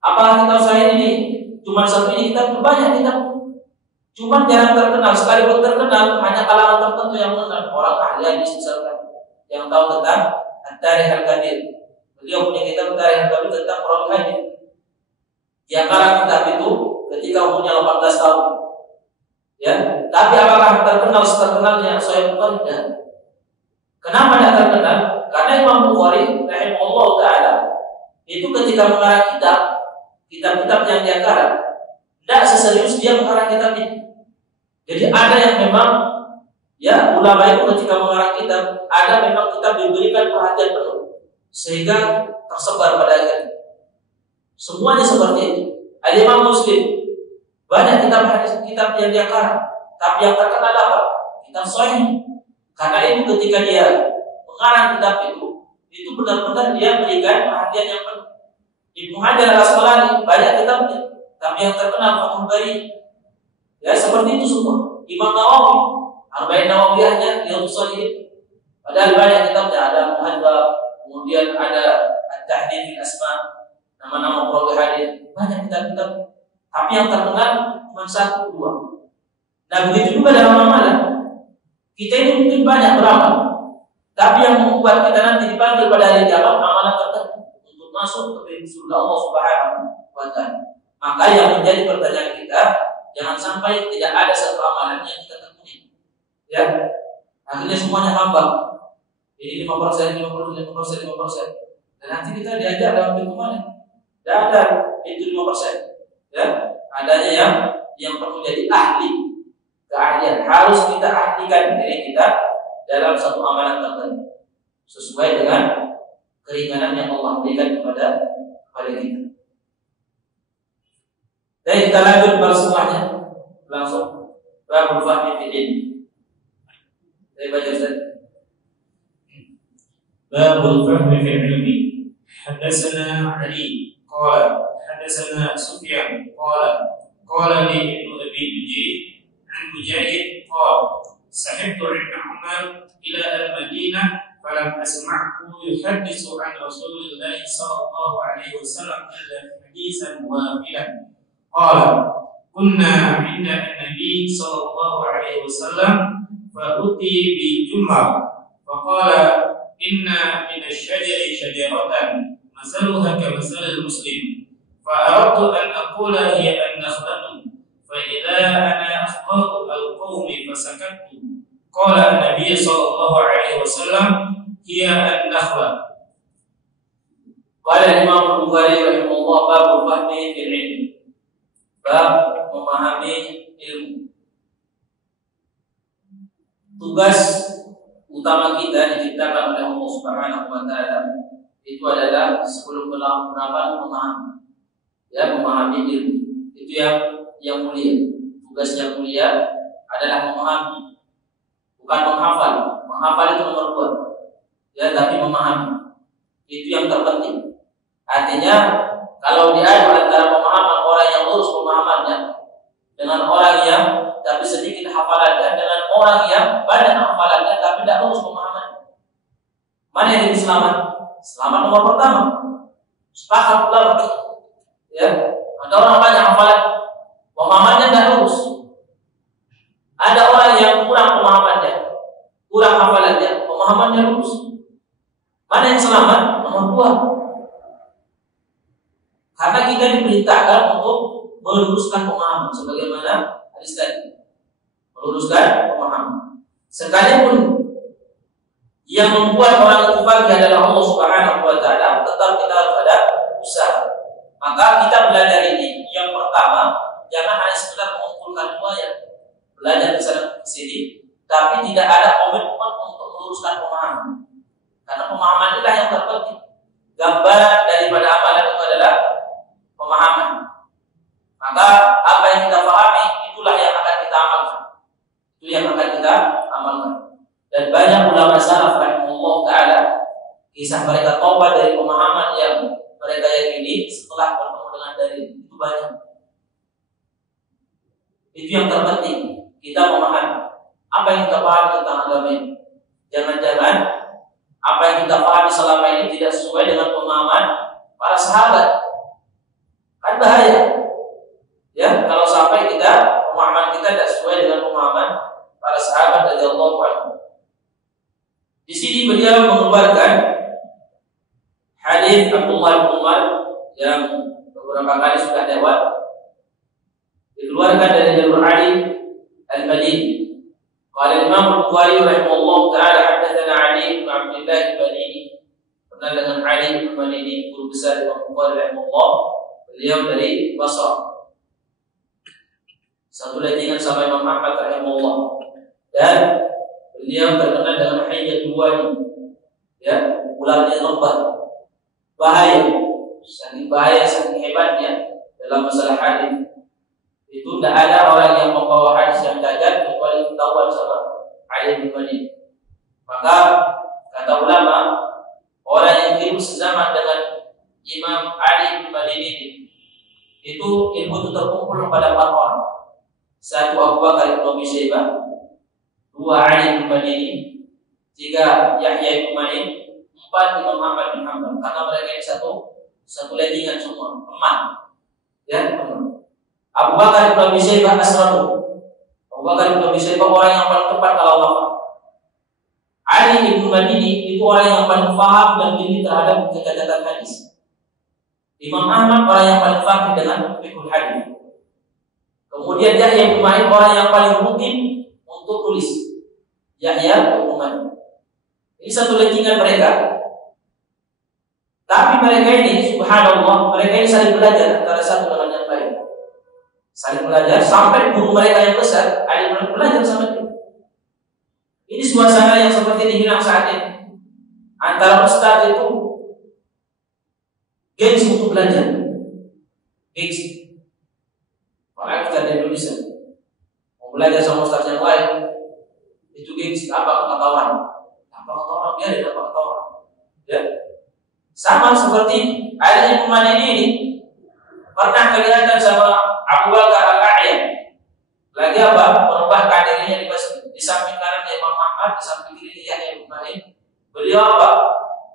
Apa kitab Sahih ini? Cuma satu ini kitab, banyak kitab. Cuma jarang terkenal. Sekalipun terkenal, hanya kalangan tertentu yang mengenal. Orang ahli hadis misalkan yang tahu tentang At-Tarikh Al-Kabir. Beliau punya kitab At-Tarikh Al-Kabir tentang perawi hadis. Dia karang kitab itu ketika umurnya 18 tahun. Ya, tapi apakah terkenal seterkenalnya Sahih Bukhari? Tidak. Kenapa tidak terkenal? Karena Imam Bukhari rahimahullah taala itu ketika mengarang kitab-kitab yang dia karang, tidak seserius dia mengarang kitab ini. Jadi ada yang memang ya ulama itu ketika mengarang kitab, ada memang kitab diberikan perhatian penuh sehingga tersebar pada akhirnya. Semuanya seperti itu. Al-Imam Muslim banyak kitab yang dia karang, tapi yang terkenal apa? Kitab Sahih. Karena itu ketika dia mengarang kitab itu benar-benar dia berikan perhatian yang penuh. Ibnu Hajar Al-Asqalani banyak kitabnya, tapi yang terkenal Fathul Bari. Ya seperti itu semua. Imam Nawawi, Arba'in Nawawiyahnya, Riyadhus Shalihin. Padahal banyak kitabnya, ada Muhadzab, kemudian ada At-Tahdhib fil Asma, nama-nama perawi hadis, banyak kitab-kitab. Tapi yang terkenal cuma 1, 2. Nah begitu juga dalam amalan. Kita ini mungkin banyak beramal, tapi yang membuat kita nanti dipanggil pada hari kiamat amalan tertentu untuk masuk ke surga Allah Subhanahu wa taala. Maka yang menjadi pertanyaan kita, jangan sampai tidak ada satu amalan yang kita tekuni. Ya, akhirnya semuanya hamba. Ini 5%, 5%. Dan nanti kita diajar dalam pintu mana? Tidak ada itu 5%. Ya, adanya yang perlu jadi ahli. Keahlian harus kita ahlikan diri kita dalam satu amalan tertentu sesuai dengan keringanan yang Allah berikan kepada kita. Dan kita lanjut semuanya langsung babul fahmi fid din. Saya baca Ustaz. Babul fahmi fil ilmi. Hadatsana Ali qala hadatsana Sufyan qala li Ibnu Abi Najih عن مجاهد قال سحبت ابن عمر إلى المدينة فلم أسمعه يحدث عن رسول الله صلى الله عليه وسلم إلا حديثا واحدا قال كنا عند النبي صلى الله عليه وسلم فأتي بجمر فقال إن من الشجر شجرة مثلها كمثل المسلم فأردت أن أقول هي النخلة فإذا أنا أخبرت القوم فسكت قال النبي صلى الله عليه وسلم هي النخلة. قال الإمام البخاري رحمه الله باب الفهم في العلم. Bab memahami ilmu. Tugas utama kita diciptakan oleh Allah Subhanahu wa taala itu adalah sebelum berapa memahami. Ya, memahami ilmu. Itu yang mulia. Tugas yang mulia adalah memahami, bukan menghafal. Menghafal itu nomor 2. Ya, tapi memahami itu yang terpenting. Artinya kalau diadu antara pemahaman orang yang lurus pemahamannya dengan orang yang tapi sedikit hafalannya dengan orang yang banyak hafalannya tapi tidak lurus pemahamannya, mana yang lebih selamat? Selamat nomor pertama. Sepakat ulama. Ya, ada orang banyak hafalan, pemahamannya tidak lurus. Ada orang yang kurang pemahamannya, kurang hafalannya, pemahamannya lurus. Mana yang selamat? Nomor 2. Karena kita diperintahkan untuk sebagaimana hadis tadi, meluruskan pemahaman. Sekalipun yang membuat orang itu bahagia adalah Allah Subhanahu wa taala, tetap kita harus ada usaha. Maka kita belajar ini yang pertama, jangan hanya sekedar mengumpulkan riwayat, belajar ke sana ke sini, tapi tidak ada komitmen untuk meluruskan pemahaman. Karena pemahaman inilah yang terpenting. Gambaran daripada amalan itu adalah pemahaman. Maka apa yang kita pahami itulah yang akan kita amalkan. Itu yang akan kita amalkan. Dan banyak ulama salaf rahimahullah taala kisah mereka taubat dari pemahaman yang mereka yakini setelah bertemu dengan dalil. Itu banyak. Itu yang terpenting. Kita memahami apa yang kita pahami tentang agama ini. Jangan-jangan apa yang kita pahami selama ini tidak sesuai dengan pemahaman para sahabat. Kan bahaya. Ya, kalau sampai pemahaman kita tidak sesuai dengan pemahaman para sahabat radhiyallahu anhum. Di sini beliau mengeluarkan hadis Abdullah bin Umar yang beberapa kali sudah lewat, dikeluarkan dari jalur Ali Al-Madini. Qala Imam Al-Bukhari rahimahullah taala hadatsana Ali bin Abdullah Al-Madini. Kenal dengan Ali bin Madini, guru besar Imam Bukhari rahimahullah. Beliau dari Basrah. Satu lagi sama Imam Ahmad rahimahullah. Dan beliau terkenal dengan Hayyatul Wadi, ya, ularnya lebat, bahaya, saking hebatnya dalam masalah hadis. Itu tidak ada orang yang membawa hadis yang cacat kecuali ketahuan sama Ali bin Madini. Maka kata ulama, orang yang hidup sezaman dengan Imam Ali bin Madini itu ilmu itu terkumpul pada 4 orang. 1 Abu Bakar bin Abi Syaibah, 2 Ali bin Madini, 3 Yahya bin Ma'in, 4 Imam Ahmad bin Hanbal. Karena mereka ini satu leadingan semua, teman. Ya, teman. Abu Bakar bin Abi Syaibah asratu. Abu Bakar bin Abi Syaibah orang yang paling tepat kalau wafat. Ali bin Madini itu orang yang paling paham dan tinggi terhadap kecacatan hadis. Imam Ahmad orang yang paling paham dengan fiqh hadis. Kemudian Yahya bin Ma'in orang yang paling rutin untuk tulis. Yahya bin Ma'in. Ini satu leadingan mereka. Tapi mereka ini, subhanallah, mereka ini saling belajar antara satu dengan yang lain. Saling belajar sampai guru mereka yang besar ada belajar sama dia. Ini suasana yang seperti ini hilang saat ini. Antara ustaz itu gengsi untuk belajar, gengsi. Orang kita di Indonesia mau belajar sama ustaz yang lain itu gengsi, apa pengetahuan, biar ada pengetahuan. Ya, sama seperti ayat Imam ini pernah kelihatan sama Abu Bakar Al-A'yan. Lagi apa? Merebahkan dirinya di masjid. Di samping kanannya Imam Ahmad, di samping kirinya Yahya bin Ma'in. Beliau apa?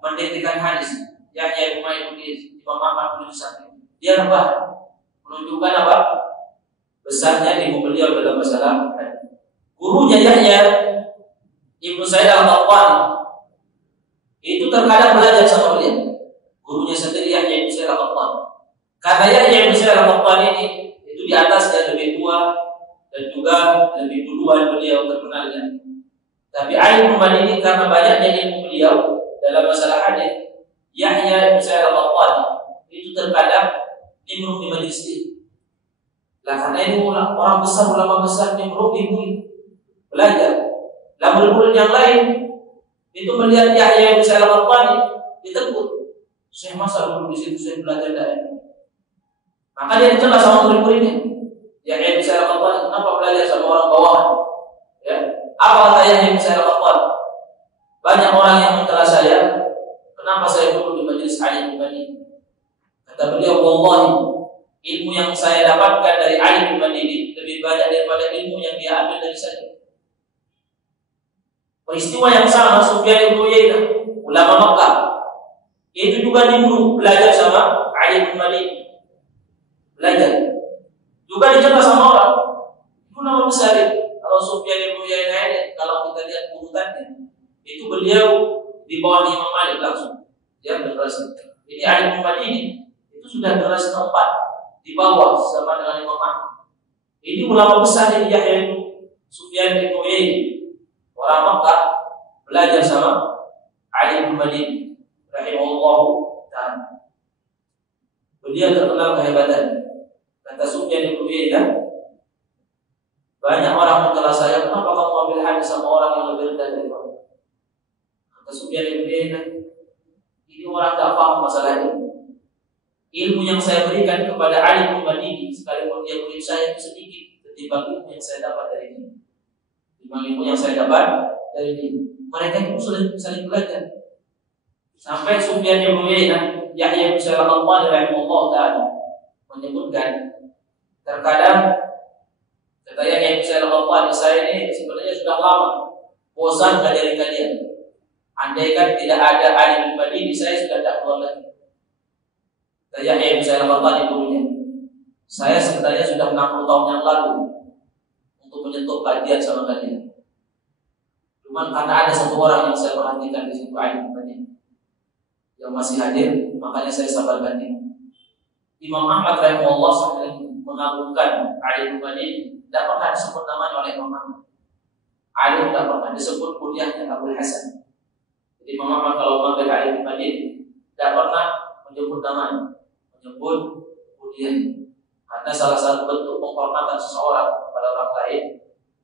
Mendiktikan hadis. Yahya bin Ma'in di Imam Ahmad di samping. Dia rebah. Menunjukkan apa? Besarnya ilmu beliau dalam masalah hadis. Gurunya Yahya Ibnu Sa'id Al-Qahtani itu terkadang belajar sama beliau. Gurunya sendiri Yahya Ibnu Sa'id Al-Qahtani. Karena Yahya Ibnu Sa'id Al-Qahtani ini itu di atas dan lebih tua dan juga lebih duluan beliau terkenalnya. Tapi Ali bin Madini karena banyaknya ilmu beliau dalam masalah hadis, Yahya Ibnu Sa'id Al-Qahtani itu terkadang nimrung di majlis ini. Lah karena ini orang besar, ulama besar nimrung di belajar. Lah murid yang lain itu melihat Yahya Ibnu Sa'id Al-Qahtani ditegur. Saya masa dulu di situ saya belajar dari. Maka dia dicela sama murid-muridnya. Yahya Ibnu Sa'id Al-Qahtani, kenapa belajar sama orang bawahan? Ya, apa kata Yahya Ibnu Sa'id Al-Qahtani? Banyak orang yang mencela saya, kenapa saya duduk di majelis Ali bin Madini? Kata beliau, wallahi, ilmu yang saya dapatkan dari Ali bin Madini lebih banyak daripada ilmu yang dia ambil dari saya. Peristiwa yang sama Sufyan bin Uyainah, ulama Makkah, itu juga dulu belajar sama Ali bin Madini. Belajar juga dicela sama orang. Itu nama besar. Kalau Sufyan bin Uyainah ini, kalau kita lihat urutannya, itu beliau di bawah Imam Malik langsung. Dia generasi. Ini Ali bin Madini itu sudah generasi keempat di bawah sama dengan Imam Ahmad. Ini ulama besar ini Yahya bin Sufyan bin Uyainah, orang Makkah, belajar sama Ali bin Madini rahimahullahu ta'ala. Beliau terkenal kehebatan. Kata Sufyan bin Uyainah, banyak orang mencela saya, kenapa kamu ambil hadis sama orang yang lebih rendah dari kamu? Kata Sufyan bin Uyainah, ini orang tak paham masalah ini. Ilmu yang saya berikan kepada Ali bin Madini, sekalipun dia murid saya itu sedikit ketimbang ilmu yang saya dapat dari dia. Ketimbang ilmu yang saya dapat dari dia. Mereka itu saling belajar. Sampai Sufyan bin Uyainah, Yahya bin Sa'id al-Qattan rahimahullah ta'ala menyebutkan, terkadang kata Yahya bin Sa'id al-Qattan, saya ini sebenarnya sudah lama bosan ngajarin kalian. Andaikan tidak ada Ali bin Madini, saya sudah tak keluar lagi. Kata Yahya bin Sa'id al-Qattan ibunya, saya sebenarnya sudah 60 tahun yang lalu untuk menyentuh kajian sama kalian. Cuman karena ada satu orang yang saya perhatikan di situ, Ali bin Madini, yang masih hadir, makanya saya sabarkan dia. Imam Ahmad rahimahullah sering mengagungkan Ali bin Madini, tidak pernah disebut namanya oleh Imam Ahmad. Ali tidak pernah disebut kunyahnya Abul Hasan. Jadi Imam Ahmad kalau memanggil Ali bin Madini tidak pernah menyebut namanya, menyebut kunyahnya. Karena salah satu bentuk penghormatan seseorang kepada orang lain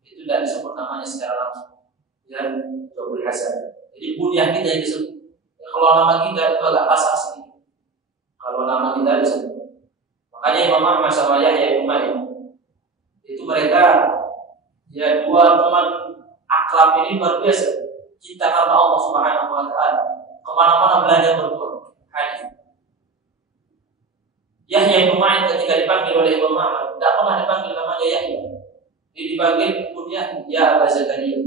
itu tidak disebut namanya secara langsung. Ya, Abul Hasan. Jadi kunyah kita yang disebut. Kalau nama kita itu agak kasar sedikit. Kalau nama kita disebut. Makanya Imam Ahmad sama Yahya bin Ma'in itu mereka ya dua teman akrab ini luar biasa. Cinta karena Allah Subhanahu wa ta'ala. Kemana-mana belajar berdua hadis. Yahya bin Ma'in ketika dipanggil oleh Imam Ahmad tidak pernah dipanggil namanya Yahya. Dia dipanggil kunyah ya Aba Zakaria.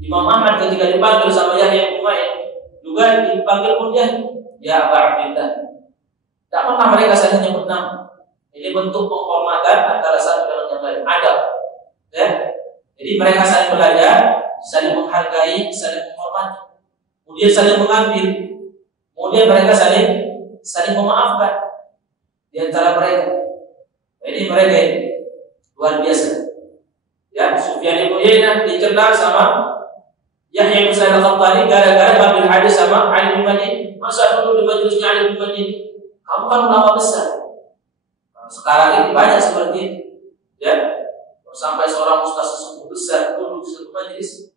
Imam Ahmad ketika dipanggil sama Yahya bin Ma'in juga dipanggil kunyah ya Aba Abdillah. Tak pernah mereka saling menyebut nama. Ini bentuk penghormatan antara satu dengan yang lain. Adab. Ya. Jadi mereka saling belajar, saling menghargai, saling menghormati. Kemudian saling mengambil. Kemudian mereka saling memaafkan di antara mereka. Ini mereka ini luar biasa. Ya, Sufyan bin Uyainah dikenal sama Yahya bin Sa'id al-Qattan gara-gara ambil hadis sama Ali bin Madini. Masa dulu di majelisnya Ali bin Madini? Kamu kan ulama besar. Nah, sekarang ini banyak seperti itu. Ya. Sampai seorang ustaz sesepuh besar dulu di satu majelis,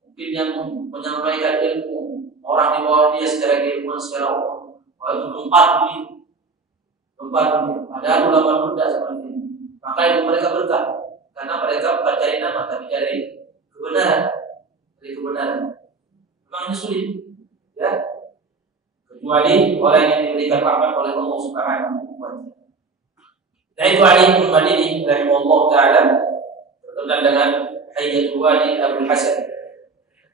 mungkin yang menyampaikan ilmu orang di bawah dia secara keilmuan, secara umum, itu tempat dunia. Padahal ulama muda seperti ini. Maka itu mereka berkah, karena mereka bukan cari nama, tapi cari kebenaran. Memang ini sulit, ya. Kecuali orang yang diberikan rahmat oleh Allah Subhanahu wa ta'ala. Nah itu Ali bin Madini rahimahullah ta'ala terkenal dengan Hayyatul Wadi Abul Hasan.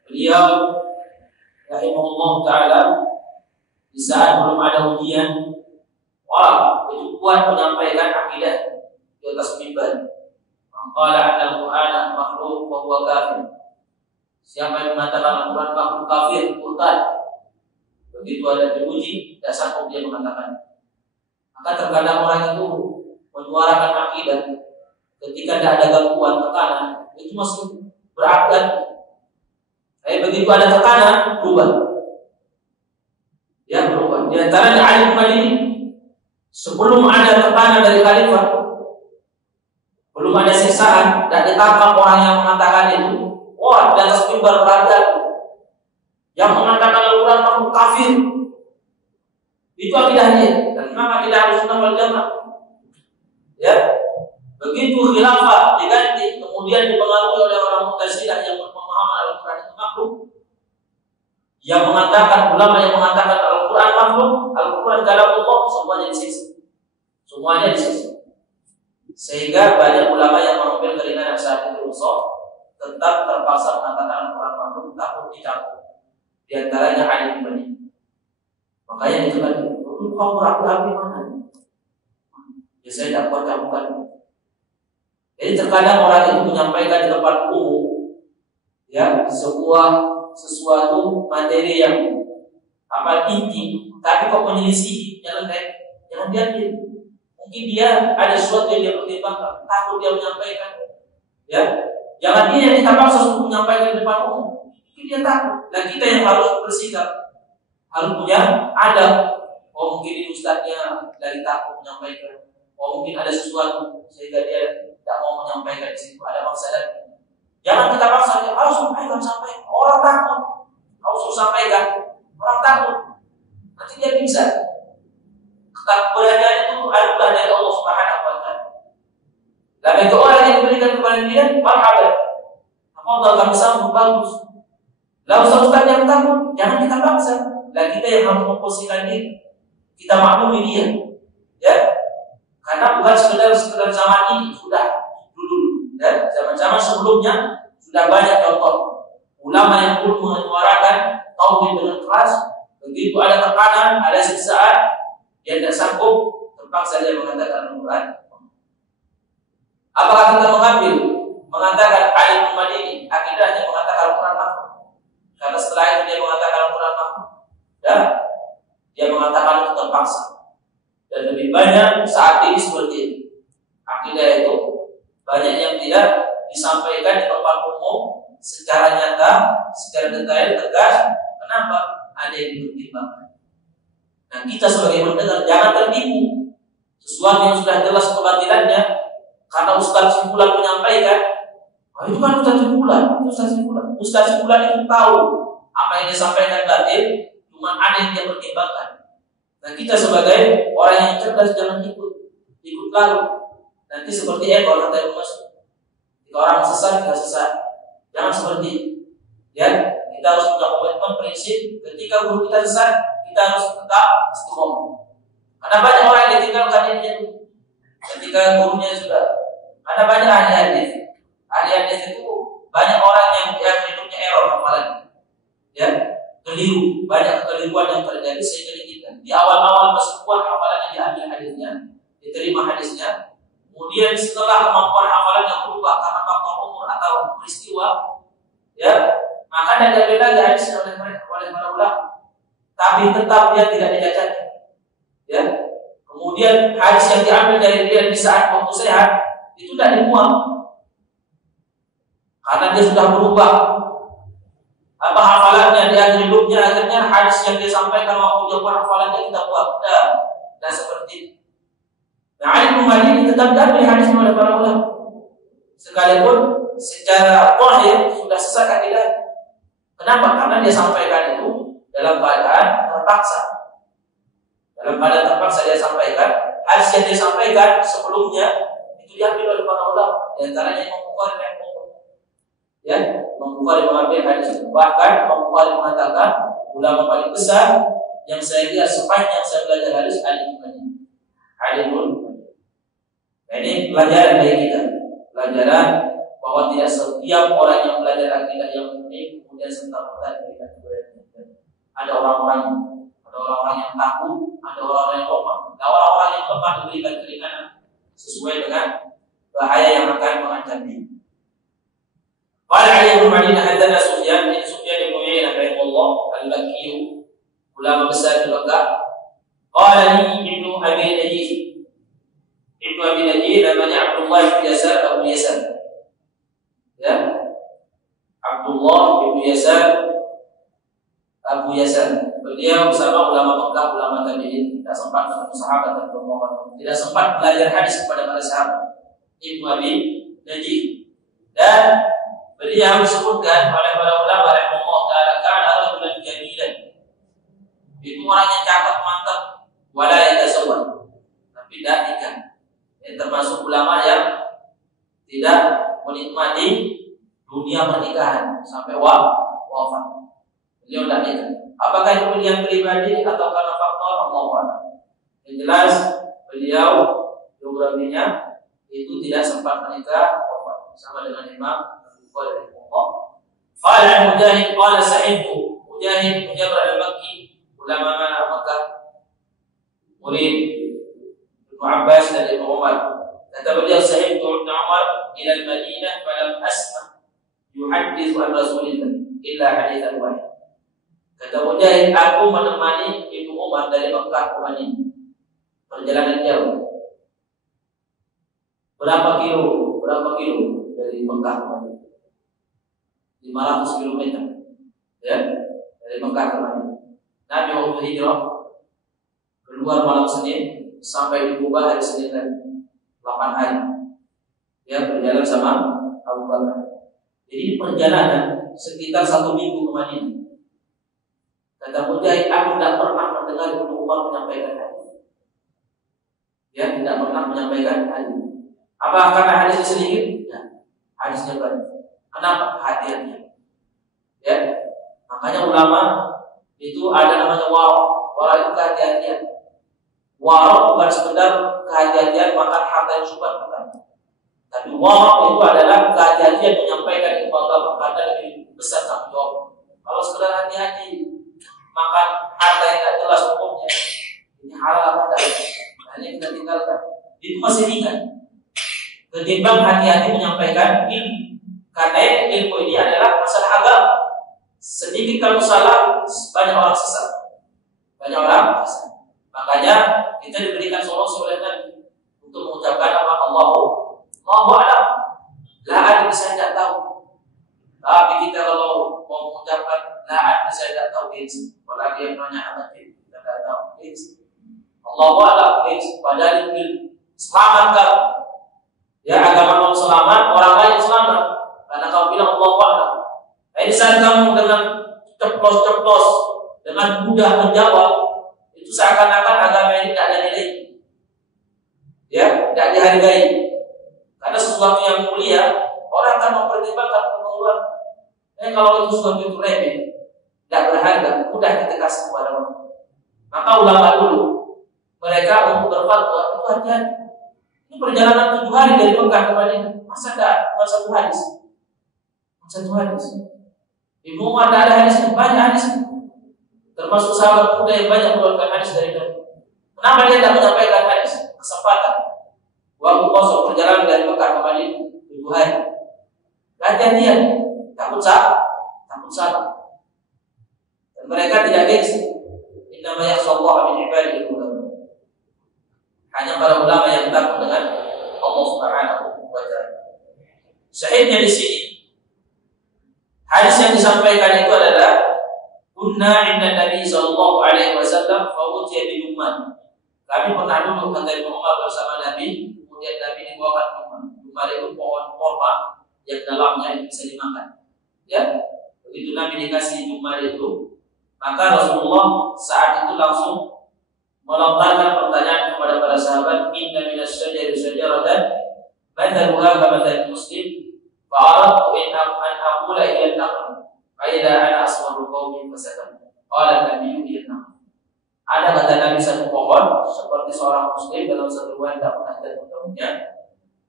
Beliau rahimahullah ta'ala di saat belum ada ujian, itu kuat menyampaikan akidah di atas mimbar. Maqala anna al-Qur'ana makhluk wa huwa kafir. Siapa yang mengatakan Al-Quran makhluk kafir, murtad. Begitu ada diuji, tidak sanggup dia mengatakan. Maka terkadang orang itu menyuarakan akidah ketika tidak ada gangguan, tekanan, itu masih berakal. Tapi begitu ada tekanan, berubah. Ya, berubah. Di antaranya Ali bin Madini, sebelum ada tekanan dari khalifah, belum ada siksaan, tidak ditangkap orang yang mengatakan itu. Wah, di atas mimbar berada yang mengatakan Al-Quran makhluk kafir. Itu akidahnya. Dan memang akidah Ahlussunnah wal Jamaah. Ya, begitu khilafah diganti, kemudian dipengaruhi oleh orang Mu'tazilah yang berpemahaman Al-Quran itu makhluk, yang mengatakan, ulama yang mengatakan Al-Quran makhluk, Al-Quran kalamullah, semuanya disisi. Semuanya disisi. Sehingga banyak ulama yang mengambil keringanan saat itu tetap terpaksa mengatakan Al-Quran makhluk, takut dicampur. Di antaranya Ali bin Madini. Makanya itu kan, kau berapi-api mana? Ya saya tidak kuat campurkan. Jadi terkadang orang itu menyampaikan di tempat umum, ya sesuatu materi yang tinggi, tapi kok menyelisih, jangan diambil. Mungkin dia ada sesuatu yang dia pertimbangkan, takut dia menyampaikan. Ya, jangan dia yang kita paksa untuk menyampaikan di depan umum. Mungkin dia takut. Dan kita yang harus bersikap, harus punya adab. Oh mungkin ini ustadznya dari takut menyampaikan. Oh mungkin ada sesuatu sehingga dia tidak mau menyampaikan di situ. Ada maksudnya. Jangan kita paksa dia harus sampaikan. Orang takut, harus sampaikan. Orang takut. Nanti dia bisa. Keberanian itu adalah dari Allah Subhanahu wa Ta'ala. Dan bagi orang yang diberikan kepada dia, marhaban. Apa kami sambut bagus. Lalu ustaz yang takut, jangan kita paksa. Dan kita yang harus memposisikan diri. Kita maklumi dia, ya. Karena bukan sekedar zaman ini, sudah dulu, ya. Zaman-zaman sebelumnya sudah banyak contoh ulama yang pun menyuarakan tauhid dengan keras. Begitu ada tekanan, ada siksaan, dia tidak sanggup, terpaksa dia mengatakan Al-Quran. Apakah kita mengatakan alim umat ini akidahnya mengatakan Al-Quran makhluk? Karena setelah itu dia mengatakan Al-Quran makhluk, dan dia mengatakan itu terpaksa. Dan lebih banyak saat ini seperti ini. Akidah itu banyak yang tidak disampaikan di tempat umum secara nyata, secara detail, tegas. Kenapa? Ada yang dipertimbangkan. Nah kita sebagai pendengar jangan tertipu sesuatu yang sudah jelas kebatilannya karena Ustaz Simpulan menyampaikan. Itu kan Ustaz Simpulan, Ustaz Simpulan itu tahu apa yang disampaikan batil, cuma ada yang dia pertimbangkan. Nah kita sebagai orang yang cerdas jangan ikut lalu. Nanti seperti ekor kata Ibnu Mas'ud. Jika orang sesat kita sesat. Jangan seperti itu. Ya, kita harus punya komitmen prinsip. Ketika guru kita sesat, kita harus tetap istiqomah. Karena banyak orang yang ditinggalkan ini. Ketika gurunya sudah. Ada banyak ahli hadis. Ahli hadis itu banyak orang yang hidupnya error hafalan. Ya, keliru, banyak kekeliruan yang terjadi sehingga ditinggal. Di awal-awal meskipun hafalannya diambil hadisnya, diterima hadisnya, kemudian setelah kemampuan hafalannya berubah karena faktor umur atau peristiwa, ya, maka tidak diambil lagi hadisnya oleh para ulama. Tapi tetap dia tidak dicacat. Ya, kemudian hadis yang diambil dari dia di saat waktu sehat itu tidak dibuang karena dia sudah berubah. Apa hafalannya di akhir hidupnya, akhirnya hadis yang dia sampaikan waktu dia buat hafalannya kita buat. Dan seperti itu. Nah, ilmu hadis tetap diambil hadis oleh para ulama. Sekalipun secara zahir sudah sesat akidah. Kenapa? Karena dia sampaikan itu dalam keadaan terpaksa. Dalam keadaan terpaksa dia sampaikan. Hadis yang dia sampaikan sebelumnya itu diambil oleh para ulama. Di antaranya Imam Bukhari ya, Imam Bukhari mengambil hadis itu. Bahkan Imam Bukhari mengatakan ulama paling besar yang saya lihat sepanjang saya belajar hadis alimul. Nah, ini pelajaran dari kita. Pelajaran bahwa tidak setiap orang yang belajar akidah yang unik kemudian serta-merta diberikan keberanian. Ada orang-orang yang takut, ada orang-orang yang lemah. Ada orang-orang yang lemah diberikan keringanan sesuai dengan bahaya yang akan mengancamnya. Qala Ali bin Madinah hadatsana Sufyan bin Uyainah rahimahullah al-Makki, ulama besar di Mekah. Qala li Ibnu Abi Najih. Ibnu Abi Najih namanya Abdullah bin Yasar Abu Yasar. Ya. Abdullah bin Yasar Abu Yasar. Beliau bersama ulama Mekah, ulama tabi'in, tidak sempat ketemu sahabat dan pemohon, tidak sempat belajar hadis kepada para sahabat. Ibnu Abi Najih. Dan beliau disebutkan oleh para ulama rahimahullah taala kana rajulan jamilan. Itu orang yang cakap mantap, wala yatazawwaj. Tapi tidak nikah. Termasuk ulama yang tidak menikmati dunia pernikahan sampai wafat. Beliau tidak nikah. Apakah itu pilihan pribadi atau karena faktor Allah? Yang jelas beliau biografinya itu tidak sempat menikah, wafat. Sama dengan Imam Bukhari rahimahullah. Qala Mujahid qala Sa'id Mujahid bin Jabr al-Makki, ulama Makkah, murid Ibnu Abbas dan Ibnu Umar. Kata beliau, Sa'id bin Umar ila al-Madinah falam asma yuhaddithu an Rasulillah illa haditsan wahid. Kata Mujahid, aku menemani Ibnu Umar dari Mekah ke Madinah, perjalanan jauh. Berapa kilo dari Mekah ke Madinah? 500 kilometer. Ya, dari Mekah ke Madinah. Nabi waktu hijrah keluar malam Senin sampai di Kuba hari Senin dan 8 hari. Ya, berjalan sama Abu Bakar. Jadi perjalanan sekitar 1 minggu ke Madinah. Kata Mujahid, aku tidak pernah mendengar Ibnu Umar menyampaikan hadis. Ya, tidak pernah menyampaikan hadis. Apa karena hadisnya sedikit? Ya, hadisnya banyak. Kenapa? Hati-hatinya. Ya, makanya ulama itu ada namanya waro. Waro itu kehati-hatian. Waro bukan sekedar kehati-hatian makan harta yang subhat, bukan. Tapi waro itu adalah kehati-hatian menyampaikan ilmu agama karena lebih besar tanggung jawab. Kalau sekedar hati-hati makan harta yang tidak jelas hukumnya, ini halal apa tidak? Hanya kita tinggalkan. Itu masih ringan. Ketimbang hati-hati menyampaikan ilmu. Karena ilmu ini adalah masalah agama. Sedikit kamu salah, banyak orang sesat. Banyak orang sesat. Makanya kita diberikan solusi oleh Nabi untuk mengucapkan apa? Allahu a'lam. La adri, saya tidak tahu. Tapi kita kalau mau mengucapkan la adri, saya tidak tahu, kalau dia nanya apa kita tidak tahu. Allahu a'lam. Padahal selamatkan. Ya, agama kamu selamat, orang lain selamat. Karena kamu bilang Allahu a'lam. Ini saat kamu dengan ceplos-ceplos, dengan mudah menjawab, itu seakan-akan agama ini tidak ada nilai. Ya, tidak dihargai. Karena sesuatu yang mulia, orang akan mempertimbangkan pengeluaran. Kalau itu sesuatu itu remeh, tidak berharga, mudah kita kasih kepada orang. Maka ulama dulu, mereka untuk berfatwa itu hati-hati. Ini perjalanan 7 hari dari Mekah ke Madinah. Masa tidak satu hadis? Satu hadis. Ibnu Umar ada hadisnya, banyak hadis. Termasuk sahabat muda yang banyak mengeluarkan hadis dari Nabi. Kenapa dia tidak menyampaikan hadis? Kesempatan. Waktu kosong perjalanan dari Mekah ke Madinah 7 hari. Hati-hatian, takut salah. Dan mereka tidak gengsi. Innama yakhshallaha min ibadihi ulama. Hanya para ulama yang takut dengan Allah Subhanahu wa taala. Sahihnya di sini hadis yang disampaikan itu adalah kunna inda Nabi sallallahu alaihi wasallam fa utiya bi umman. Kami pernah duduk kata Ibnu Umar bersama Nabi, kemudian Nabi dibawakan umman. Umman itu pohon korma yang dalamnya bisa dimakan. Ya, begitu Nabi dikasih umman itu, maka Rasulullah saat itu langsung melontarkan pertanyaan kepada para sahabat, inna minas syajari syajaratan mathaluha kamathali muslim fa'aradtu an aqula hiya an-nakhl fa idza ana asmaru qaumin fasakam qala an-nabiyyu hiya an-nakhl. Ada kata Nabi satu pohon seperti seorang muslim dalam satu riwayat tidak pernah ketemu,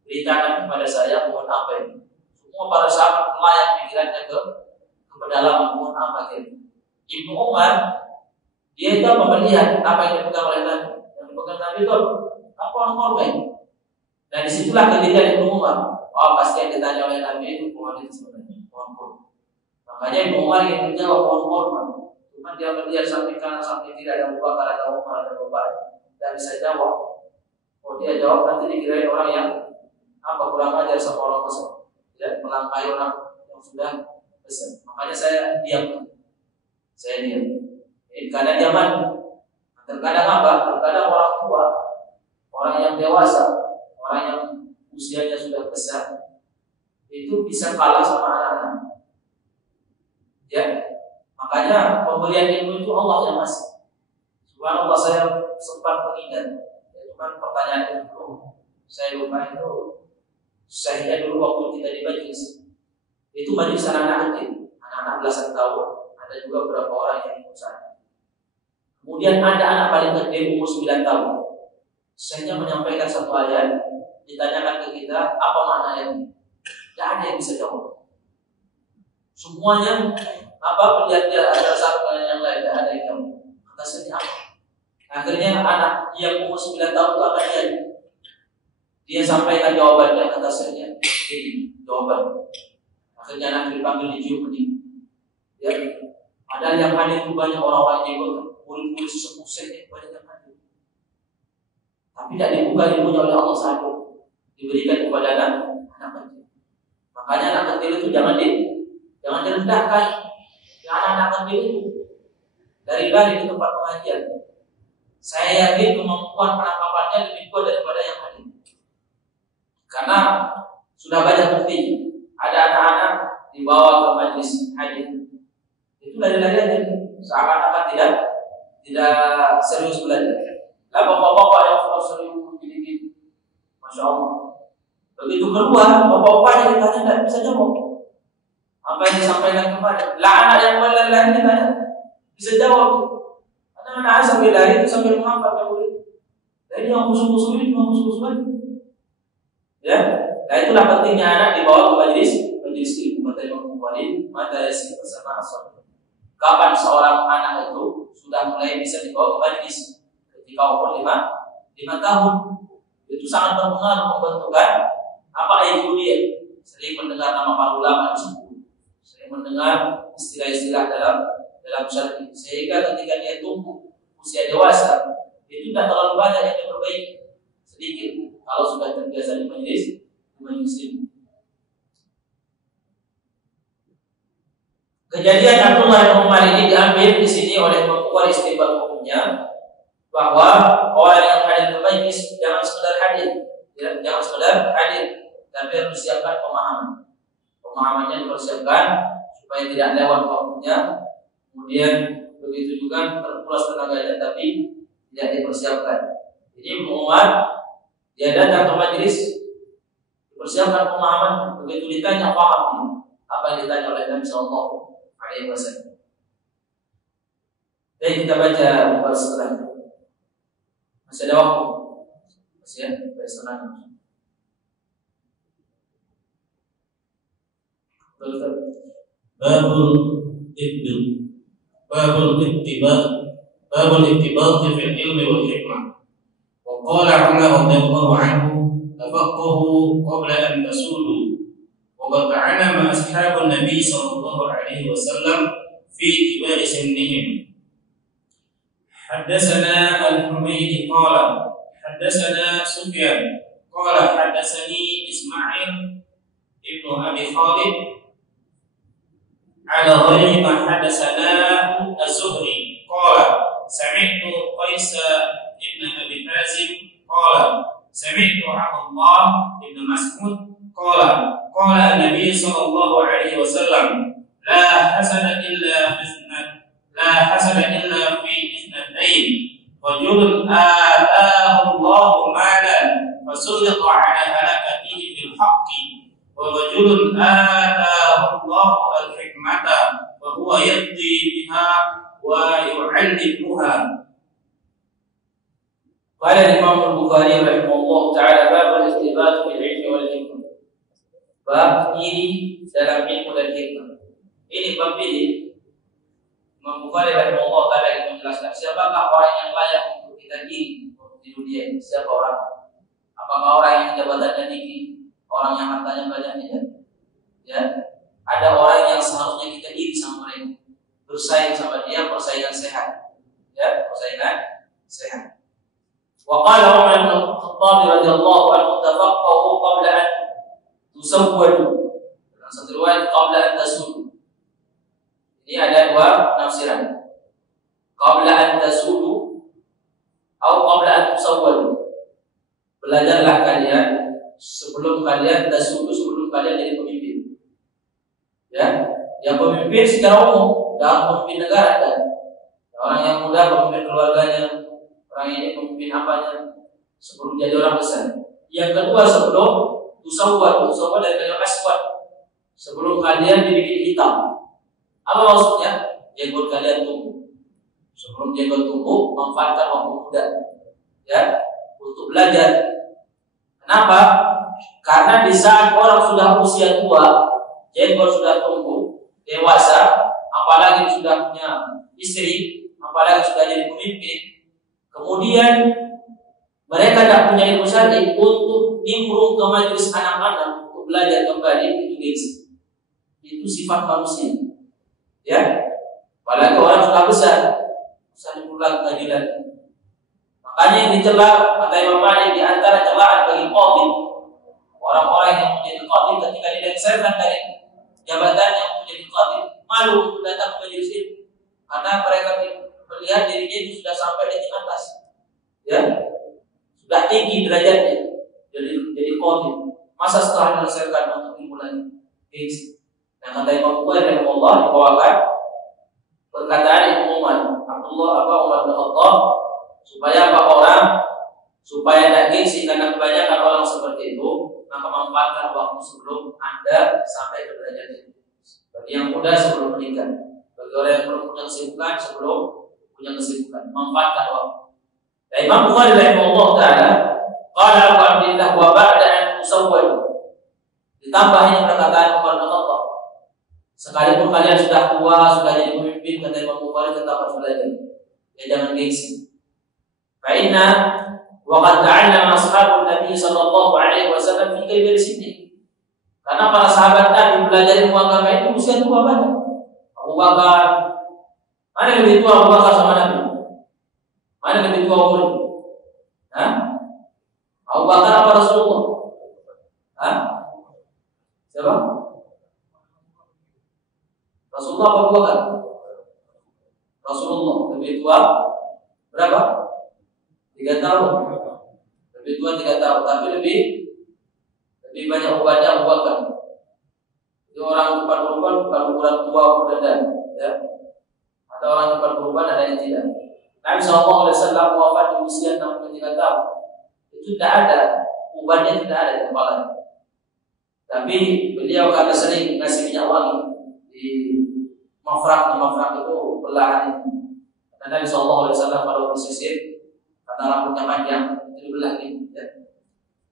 beritakan kepada saya pohon apa ini. Semua para sahabat melayang pikirannya ke pedalaman pohon apa ini. Ibnu Umar dia itu melihat apa yang dipegang oleh Nabi. Yang dipegang Nabi itu apa pohon korma ini. Dan disitulah ketika Ibnu Umar, pasti yang ditanya oleh Nabi itu pohon itu sebenarnya pohon korma. Makanya Ibnu Umar ingin menjawab pohon korma. Cuma dia melihat samping kanan samping kiri ada Abu Bakar, ada Umar, ada Bapak. Tidak bisa jawab. Dia jawab nanti dikirain orang yang kurang ajar sama orang besar. Ya, melangkahi orang yang sudah besar. Makanya saya diam. Kadang zaman, terkadang terkadang orang tua, orang yang dewasa, orang yang usianya sudah besar, itu bisa kalah sama anak-anak. Ya, makanya pemberian ilmu itu Allah yang ngasih. Subhanallah, saya sempat mengingat, cuman pertanyaan itu saya lupa itu. Saya dulu waktu kita di majlis, itu majlis anak-anak kecil, anak-anak belasan tahun, ada juga beberapa orang yang ikut sana. Kemudian ada anak paling gede umur 9 tahun. Saya menyampaikan satu ayat, ditanyakan ke kita apa maknanya. Tidak ada yang bisa jawab. Semuanya melihat dia ada satu yang lain, tidak ada yang jawab. Kata saya apa? Akhirnya anak yang umur 9 tahun itu akan dia sampaikan jawabannya. Kata saya ini jawaban. Akhirnya anak dipanggil dicium pening. Ya, padahal yang hadir itu banyak orang-orang jenggot. Murid-murid sepuh banyak yang hadir. Tapi tidak dibuka ilmunya oleh Allah satu. diberikan kepada anak kecil. Makanya anak kecil itu jangan direndahkan. Anak-anak kecil itu dari di tempat pengajian. Saya yakin kemampuan penangkapannya lebih kuat daripada yang hadir. Karena sudah banyak bukti ada anak-anak dibawa ke majelis hadir. Itu lari-lari aja, seakan-akan tidak serius belajar. Lah bapak-bapak yang sudah serius gini-gini, masya Allah. Begitu keluar, bapak-bapaknya ditanya tidak bisa jawab. Apa yang disampaikan kemarin? Lah anak yang lari-lari ditanya bisa jawab. Anak-anak sambil lari itu sambil menghafal yang murid. Jadi yang musuh-musuh ini cuma musuh-musuh lagi. Ya, nah itulah pentingnya anak dibawa ke majelis ilmu. Kata Imam Bukhari, mata yasir bersama asal. Kapan seorang anak itu sudah mulai bisa dibawa ke majelis? Ketika umur 5 tahun. Itu sangat berpengaruh membentukkan apa IQ dia. Sering mendengar nama para ulama disebut, sering mendengar istilah-istilah dalam syar'i. Sehingga ketika dia tumbuh usia dewasa, itu tidak terlalu banyak yang diperbaiki, sedikit kalau sudah terbiasa di majelis ilmu. Kejadian Abdullah bin Umar ini diambil di sini oleh pembuat istinbat hukumnya bahwa orang yang hadir ke majelis jangan sekedar hadir, jangan sekedar hadir, tapi harus disiapkan pemahamannya dipersiapkan supaya tidak lewat waktunya. Kemudian begitu juga terkuras tenaganya tapi tidak dipersiapkan. Jadi Umar dia datang ke majelis dipersiapkan pemahaman, begitu ditanya paham apa yang ditanya oleh Nabi Sallallahu Alaihi Wasallam. Jadi kita baca buku setelahnya. Masih ada waktu? Masih ya? Baca setelahnya. باب الاتباط في العلم والحكمة. وقال عمر رضي الله عنه تفقهوا قبل أن تسودوا. وقد علم أصحاب النبي صلى الله عليه وسلم في كبار سنهم. حدثنا الحميدي قال حدثنا سفيان قال حدثني إسماعيل ابن أبي خالد على غير ما حدثنا الزهري قال سمعت قيس ابن أبي حازم قال سمعت عبد الله بن مسعود قال قال النبي صلى الله عليه وسلم لا حسد إلا في اثنتين رجل آتاه الله مالا فسلط على هلكته في الحق ورجل آتاه الله الحكمة وهو يقضي بها ويعلمها. قال الإمام البخاري رحمه الله تعالى باب الاستبات في العلم والحكمة. Bab iri dalam ilmu dan hikmah. Ini bab ini Imam Bukhari rahimahullah taala ingin menjelaskan siapakah orang yang layak untuk kita iri di dunia ini. Siapa orang? Apakah orang yang jabatannya tinggi, orang yang hartanya banyak? Tidak. Ya, ada orang yang seharusnya kita iri sama mereka, bersaing sama dia, persaingan sehat. Ya, persaingan sehat. Wa qala Umar bin Khattab radhiyallahu anhu tafaqahu qabla an tusawwadu. Dalam satu riwayat qabla an tasudu. Ini ada dua penafsiran. Qabla an tasudu atau qabla an tusawwadu. Belajarlah kalian sebelum kalian tasudu, sebelum kalian jadi pemimpin. Ya, yang pemimpin secara umum dalam pemimpin negara kan. Orang yang muda pemimpin keluarganya, orang ini pemimpin apanya sebelum jadi orang besar. Yang kedua sebelum tusawwad dari kalimat aswad, sebelum kalian dibikin hitam. Apa maksudnya? Jenggot kalian tumbuh. Sebelum jenggot tumbuh, manfaatkan waktu muda, ya, untuk belajar. Kenapa? Karena di saat orang sudah usia tua, jenggot sudah tumbuh, dewasa, apalagi sudah punya istri, apalagi sudah jadi pemimpin, kemudian mereka tidak punya ilmu syar'i untuk nimbrung ke majelis anak-anak untuk belajar kembali, itu guys. Itu sifat manusia. Ya, apalagi orang sudah besar, usah dipulang kajian. Makanya yang dicela kata Imam Malik di antara celaan bagi qadhi, Orang-orang yang menjadi qadhi ketika dilengsarkan dari jabatan yang menjadi qadhi malu untuk datang ke majelis ilmu karena mereka melihat dirinya itu sudah sampai di atas, ya, sudah tinggi derajatnya, jadi qadhi. Masa setelah dilengsarkan untuk ilmu lagi? Nah, kata Imam Bukhari rahimahullah dibawakan perkataan Imam Umar bin Khattab supaya tidak gengsi karena kebanyakan orang seperti itu, maka manfaatkan waktu sebelum Anda sampai ke derajat itu. Bagi yang muda sebelum menikah, bagi orang yang belum punya kesibukan sebelum punya kesibukan, manfaatkan waktu. Dan Imam Bukhari rahimahullah taala qala Abu Abdillah wa ba'da an tusawwad. Ditambah ini perkataan Umar bin Khattab. Sekalipun kalian sudah tua, sudah jadi pemimpin, kata Imam Bukhari, tetap harus belajar. Ya, jangan gengsi. Fa inna wa qad ta'allama ashabun Nabi sallallahu alaihi wasallam fi kibar sinni. Karena para sahabat Nabi belajar ilmu agama itu usia tua banget. Abu Bakar, mana lebih tua Abu Bakar sama Nabi? Mana lebih tua umur? Hah? Abu Bakar apa Rasulullah? Hah? Siapa? Rasulullah apa Abu Bakar? Rasulullah lebih tua berapa? 3 tahun. Lebih tua 3 tahun, tapi lebih banyak ubahnya Abu Bakar. Jadi orang cepat berubah bukan ukuran tua muda dan, ya. Ada orang cepat berubah, ada yang tidak. Nabi SAW wafat di usia 63 tahun. Itu tidak ada ubahnya, tidak ada di kepala. Tapi beliau kata sering ngasih minyak wangi di mafrak itu belahan itu. Karena Nabi SAW kalau bersisir karena rambutnya panjang itu dibelah ini, ya,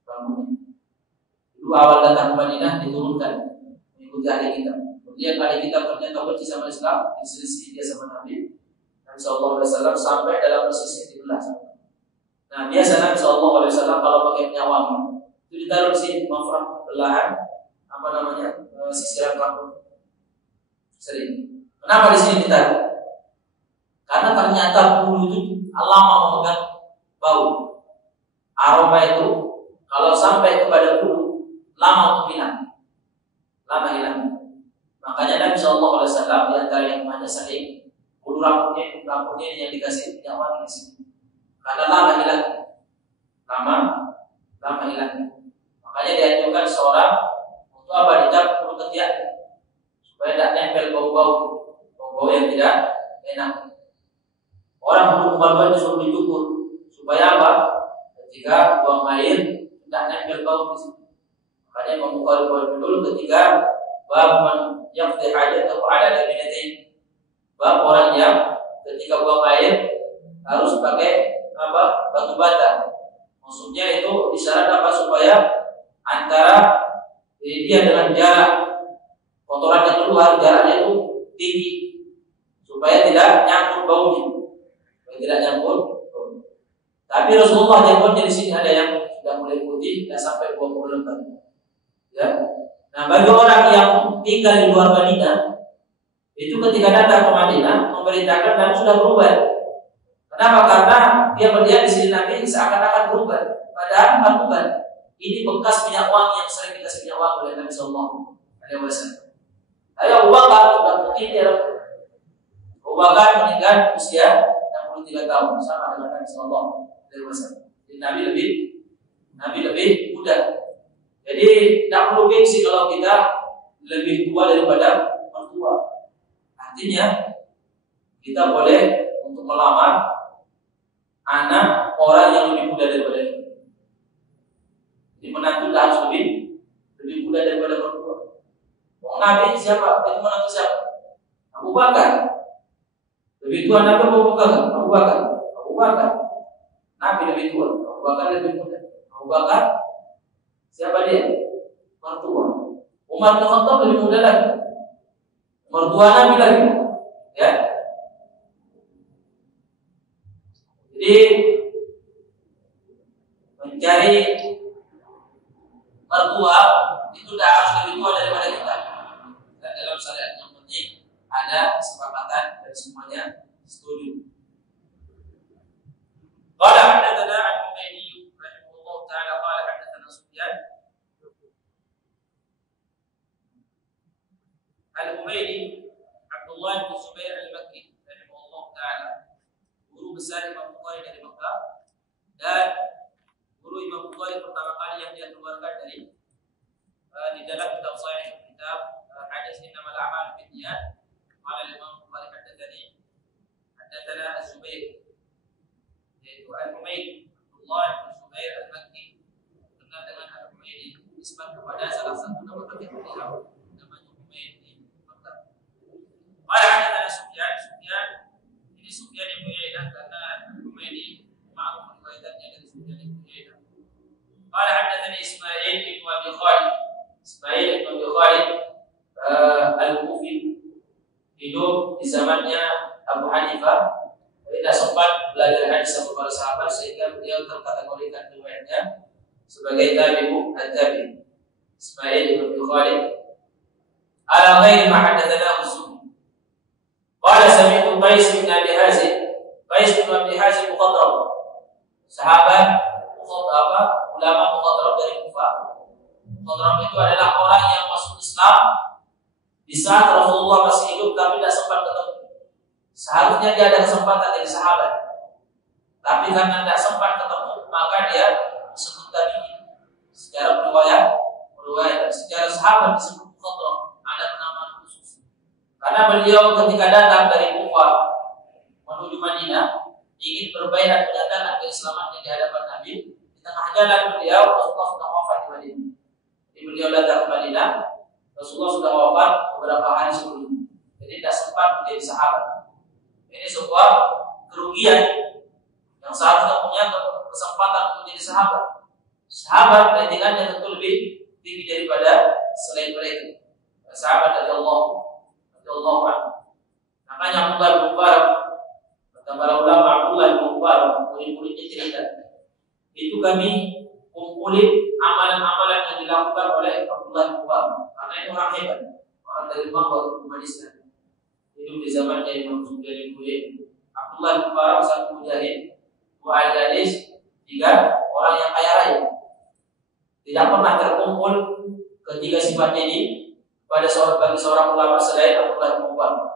rambutnya. Dulu awal datang ke Madinah diturunkan mengikuti ahli kitab. Kemudian ahli kitab ternyata benci sama Islam, diselisih dia sama Nabi SAW sampai dalam bersisir dibelah. Nah, biasa Nabi SAW kalau pakai minyak wangi itu ditaruh di sini mafrak belahan sisiran rambut. Sering. Kenapa di sini ditaruh? Karena ternyata bulu itu lama memegang bau. Aroma itu kalau sampai kepada bulu lama untuk hilang. Makanya Nabi SAW di antara yang mana sering bulu rambutnya yang dikasih minyak wangi di sini. Karena lama hilang. Makanya dianjurkan seorang untuk dicap bulu ketiak supaya tidak nempel bau yang tidak enak. Orang bulu kemaluan disuruh dicukur supaya ketika buang air tidak nempel bau di situ. Makanya Imam Bukhari dulu ketika bab yang hajat atau ada definisi bab orang yang ketika buang air harus pakai batu bata. Maksudnya itu isyarat supaya antara dia dengan jarak kotoran yang keluar jaraknya itu tinggi supaya tidak nyangkut baunya. Tapi Rasulullah jenggot di sini ada yang sudah mulai putih, tidak sampai 20 lembar. Ya. Nah, bagi orang yang tinggal di luar Madinah, itu ketika datang ke Madinah memberitakan Nabi sudah berubah. Kenapa? Karena dia melihat di sini Nabi seakan-akan berubah. Padahal bukan. Ini bekas minyak wangi yang sering dikasih minyak wangi oleh Nabi Sallallahu Alaihi Wasallam. Abu Bakar sudah putih dia. Abu Bakar meninggal usia 63 tahun sama dengan Nabi Sallallahu Alaihi Wasallam. Jadi Nabi lebih muda. Jadi tidak perlu gengsi kalau kita lebih tua daripada mertua. Artinya kita boleh untuk melamar anak orang yang lebih muda daripada kita. Jadi menantu harus lebih muda daripada mertua. Nabi siapa? Itu menantu siapa? Abu Bakar. Lebih tua Nabi Abu Bakar. Abu Bakar. Nabi lebih tua. Abu Bakar lebih muda. Abu Bakar siapa dia? Mertua. Umar bin Khattab lebih muda lagi. Mertua Nabi lagi. Ya. Jadi mencari mertua itu tidak harus lebih tua daripada kita. Dan dalam syariat yang penting ada kesepakatan dan semuanya setuju. Qala hadatsana Al-Humaydi rahimahullah taala qala hadatsana Sufyan Al-Humaydi Abdullah bin Zubair Al-Makki rahimahullah taala, guru besar Imam Bukhari dari Mekah, dan guru Imam Bukhari pertama kali yang dia keluarkan dari di dalam kitab Sahih, kitab hadis Innamal A'malu Binniyat. Qala Imam Bukhari haddatsana Az-Zubair, yaitu Al-Humaydi Abdullah bin Zubair Al-Makki, kenal dengan Al-Humaydi nisbah kepada salah satu nama bagi beliau namanya Humaydi Mekah. Qala haddatsana Sufyan, ini Sufyan bin Uyainah karena Humaydi ma'ruf riwayatnya dari Sufyan bin Uyainah. Qala haddatsani Ismail bin Abi Khalid, Ismail bin Abi Khalid Al-Kufi, hidup di zamannya Abu Hanifah, tidak sempat belajar hadis sama para sahabat sehingga beliau terkategorikan riwayatnya sebagai tabi'u at-tabi'. Ismail bin Abi Khalid ala ghairi ma haddatsana Muslim. Qala sami'tu Qais bin Abi Hazim, Qais bin Abi Hazim Muqadram, sahabat Muqadram, ulama Muqadram dari Kufah. Muqadram itu adalah orang yang masuk Islam di saat Rasulullah masih hidup tapi tidak sempat ketemu. Seharusnya dia ada kesempatan jadi sahabat, tapi karena tidak sempat ketemu maka dia disebut tabi'in. Secara riwayat dan secara sahabat disebut Muqadram, ada penamaan khusus. Karena beliau ketika datang dari Kufah menuju Madinah ingin berbaiat menyatakan keislamannya di hadapan Nabi, di tengah jalan beliau Rasulullah sudah wafat di Madinah. Jadi beliau datang ke Madinah, Rasulullah sudah wafat beberapa hari sebelumnya, jadi tidak sempat menjadi sahabat. Ini sebuah kerugian yang seharusnya punya kesempatan untuk jadi sahabat. Sahabat ratingannya tentu lebih tinggi daripada selain mereka. Sahabat dari Allah, makanya Abdullah bin Mubarak, kata para ulama, Abdullah bin Mubarak murid-muridnya cerita, itu kami kumpulin amalan-amalan yang dilakukan oleh Abdullah bin Mubarak, karena itu orang hebat, orang dari bawah umat Islam. Hidup di zamannya Imam Sufyan bin Uyainah. Abdullah bin Mubarak satu mujahid, dua gadis, tiga orang yang kaya raya. Tidak pernah terkumpul ketiga sifatnya ini bagi seorang ulama selain Abdullah bin Mubarak.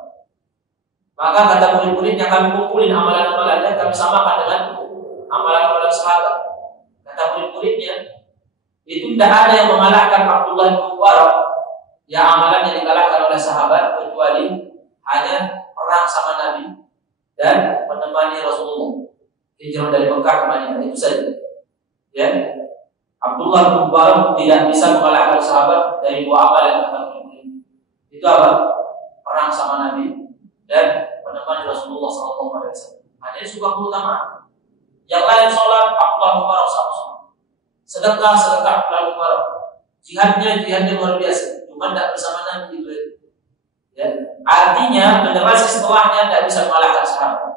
Maka kata murid-muridnya, kami kumpulin amalan-amalannya, kami samakan dengan amalan-amalan sahabat. Kata murid-muridnya, itu tidak ada yang mengalahkan Abdullah bin Mubarak yang amalannya dikalahkan oleh sahabat, kecuali hanya perang sama Nabi dan menemani Rasulullah hijrah dari Mekah ke Madinah, itu saja. Ya, Abdullah bin Mubarak tidak bisa mengalahkan sahabat dari dua amalan yang itu apa? Perang sama Nabi dan menemani Rasulullah SAW. Ada yang suka keutamaan. Yang lain sholat, Abdullah bin Mubarak sama. Sedekah Abdullah bin Mubarak. Jihadnya luar biasa. Cuma tidak bersama Nabi gitu. Ya, artinya generasi setelahnya tidak bisa mengalahkan sahabat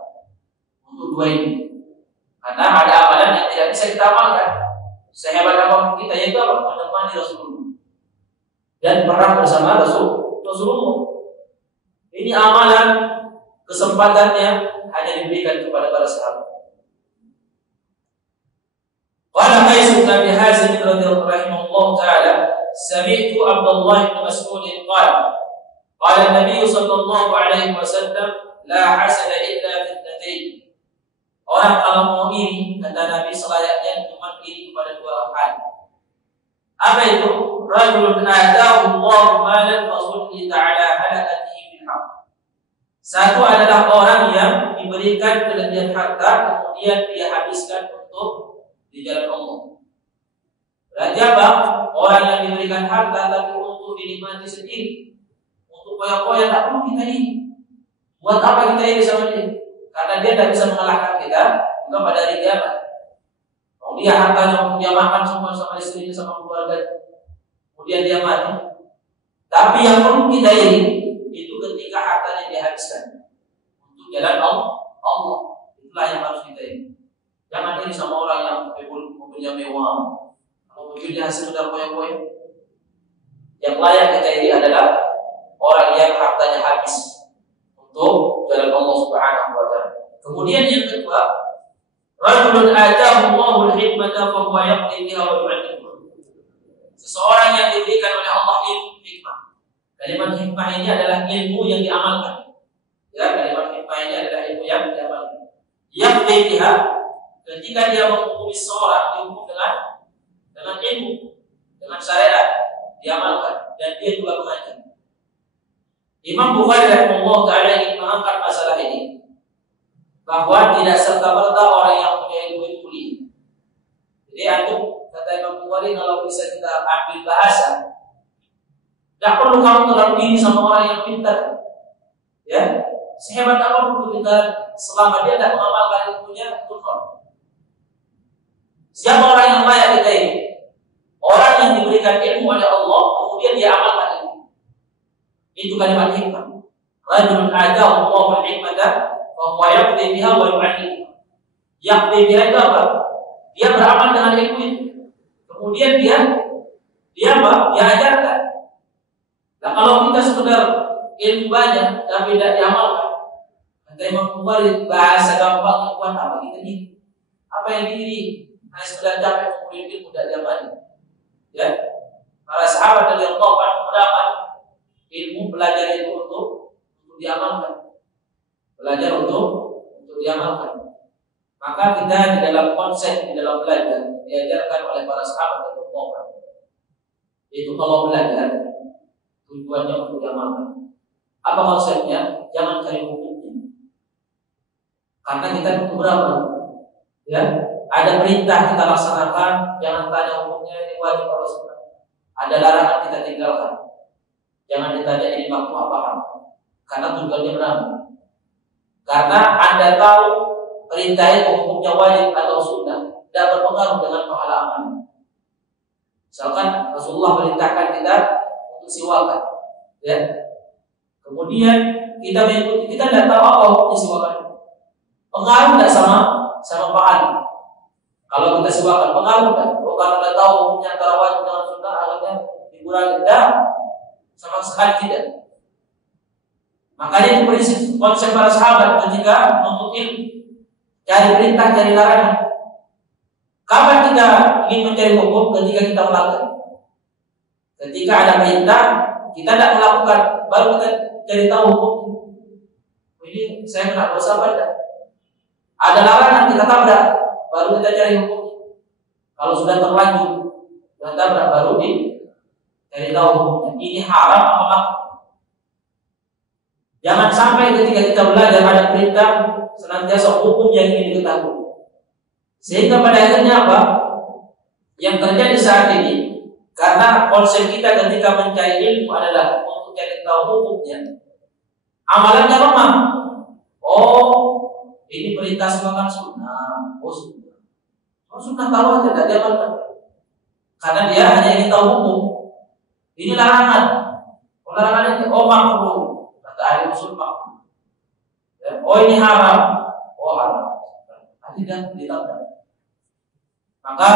untuk dua ini, karena ada amalan yang tidak bisa kita amalkan. Sehebat apapun kita, yaitu apa? Menemani Rasulullah dan perang bersama Rasulullah. Ini amalan kesempatannya hanya diberikan kepada para sahabat. Qala Qais bin Abi Hazim radhiyallahu ta'ala, sami'tu Abdullah bin Mas'ud qala qala Nabi sallallahu alaihi wasallam, la hasada illa fitnatain. Orang kalau mau iri, kata Nabi, selayaknya cuma iri kepada dua hal. Apa itu? Rajulun atahu Allahu malan fasulli ta'ala halakatihi bil haqq. Satu adalah orang yang diberikan kelebihan harta, kemudian dia habiskan untuk di jalan Allah. Berarti apa? Orang yang diberikan harta tapi untuk dinikmati sendiri, koyak-koyak, tak perlu kita ini. Buat apa kita ini sama dia? Karena dia tidak bisa mengalahkan kita juga pada hari kiamat. Kalau dia hartanya untuk dia makan semua sama istrinya sama keluarga, kemudian dia mati. Tapi yang perlu kita ini itu ketika hartanya dihabiskan untuk jalan Allah. Itulah yang harus kita ini. Jangan ini sama orang yang mobilnya mewah, mobilnya hasil dari koyak-koyak. Yang layak kita ini adalah orang yang hartanya habis untuk jalan Allah Subhanahu wa ta'ala. Kemudian yang kedua, rajulun atahu Allahu al-hikmata fa huwa yaqdi biha wa yu'allimuha. Seseorang yang diberikan oleh Allah ilmu hikmah, Kalimat hikmah ini adalah ilmu yang diamalkan. Ya, kalimat hikmah ini adalah ilmu yang diamalkan. Yang biha, ketika dia menghukumi seorang dihukum dengan ilmu, dengan syariat diamalkan, dan dia juga mengajar. Imam Bukhari rahimahullah taala ingin mengangkat masalah ini, bahwa tidak serta-merta orang yang punya ilmu itu kuliah. Jadi antum, kata Imam Bukhari, kalau bisa kita ambil bahasa, tidak perlu kamu terlalu diri sama orang yang pintar. Ya, sehebat apapun pintar, selama dia tidak mengamalkan ilmunya, kufur. Siapa orang yang layak kita ini? Orang yang diberikan ilmu oleh Allah, kemudian dia amalkan ilmu. Itu kalimat hikmah. Rajulun a'tahu Allahu al-hikmata wa huwa yaqdi biha wa yu'allimuha. Yaqdi biha itu apa? Dia beramal dengan ilmu itu. Kemudian dia apa? Dia ajarkan. Nah, kalau kita sekedar ilmu banyak tapi tidak diamalkan, kata Imam Bukhari, bahasa gampang yang kuat apa kita ini? Apa yang diri? Hanya sekedar capek kemudian ilmu tidak diamalkan. Ya, para sahabat radhiyallahu anhum mendapat ilmu, belajar itu untuk diamalkan, belajar untuk diamalkan. Maka kita di dalam konsep, di dalam belajar diajarkan oleh para sahabat radhiyallahu anhum, itu kalau belajar tujuannya untuk diamalkan. Apa konsepnya? Jangan cari hukumnya, karena kita butuh beramal. Ya, ada perintah kita laksanakan, jangan tanya hukumnya, ini wajib atau sunnah. Ada larangan kita tinggalkan, jangan ditanya ini makruh apa haram, karena tujuannya beramal. Karena Anda tahu perintah itu hukumnya wajib atau sunnah, tidak berpengaruh dengan pahala amal. Misalkan Rasulullah perintahkan kita untuk siwakan, ya. Kemudian kita mengikuti, kita tidak tahu apa hukumnya siwakan. Pengaruh tidak sama pahala. Kalau kita siwakan, pengaruh tidak? Kalau tidak tahu hukumnya antara wajib dengan sunnah, akhirnya dikurangi, tidak, sama sekali tidak. Makanya itu prinsip konsep para sahabat ketika menuntut ilmu, cari perintah, cari larangan. Kapan kita ingin mencari hukum? Ketika kita melakukan. Ketika ada perintah, kita tidak melakukan, baru kita cari tahu hukum. Ini saya kena dosa apa tidak? Ada larangan, kita tabrak, baru kita cari hukum. Kalau sudah terlanjur, kita tabrak, baru cari tahu hukumnya. Ini haram apa enggak? Jangan sampai ketika kita belajar ada perintah, senantiasa hukum yang ingin diketahui. Sehingga pada akhirnya apa? Yang terjadi saat ini, karena konsep kita ketika mencari ilmu adalah untuk cari tahu hukumnya, amalannya lemah. Oh, ini perintah sebagai sunnah. Oh, sunnah. Oh, sunnah tahu aja, tidak diamalkan. Karena dia hanya ingin tahu hukum. Ini larangan. Oh, larangan ini, oh makruh. Kata ahli usul makruh. Ya, oh ini haram. Oh haram. Tidak ditabrak. Maka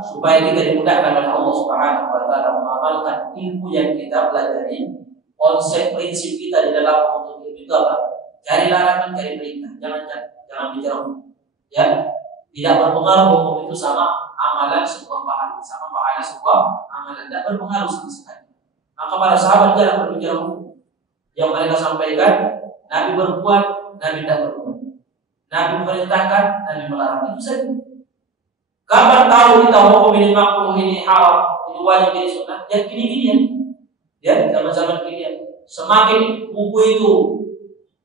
supaya kita dimudahkan oleh Allah Subhanahu wa taala mengamalkan ilmu yang kita pelajari, konsep prinsip kita di dalam menuntut ilmu itu apa? Cari larangan, cari perintah. Jangan bicara hukum. Ya, tidak berpengaruh hukum itu sama amalan sebuah pahala, sama pahala sebuah amalan, tidak berpengaruh sama sekali. Maka para sahabat jarang berbicara hukum. Yang mereka sampaikan, Nabi berbuat, Nabi tidak berbuat. Nabi memerintahkan, Nabi melarang. Itu saja. Kapan tahu kita hukum ini makruh, ini haram, ini wajib, ini sunnah? Ya gini-ginian. Ya, zaman-zaman ginian. Semakin buku itu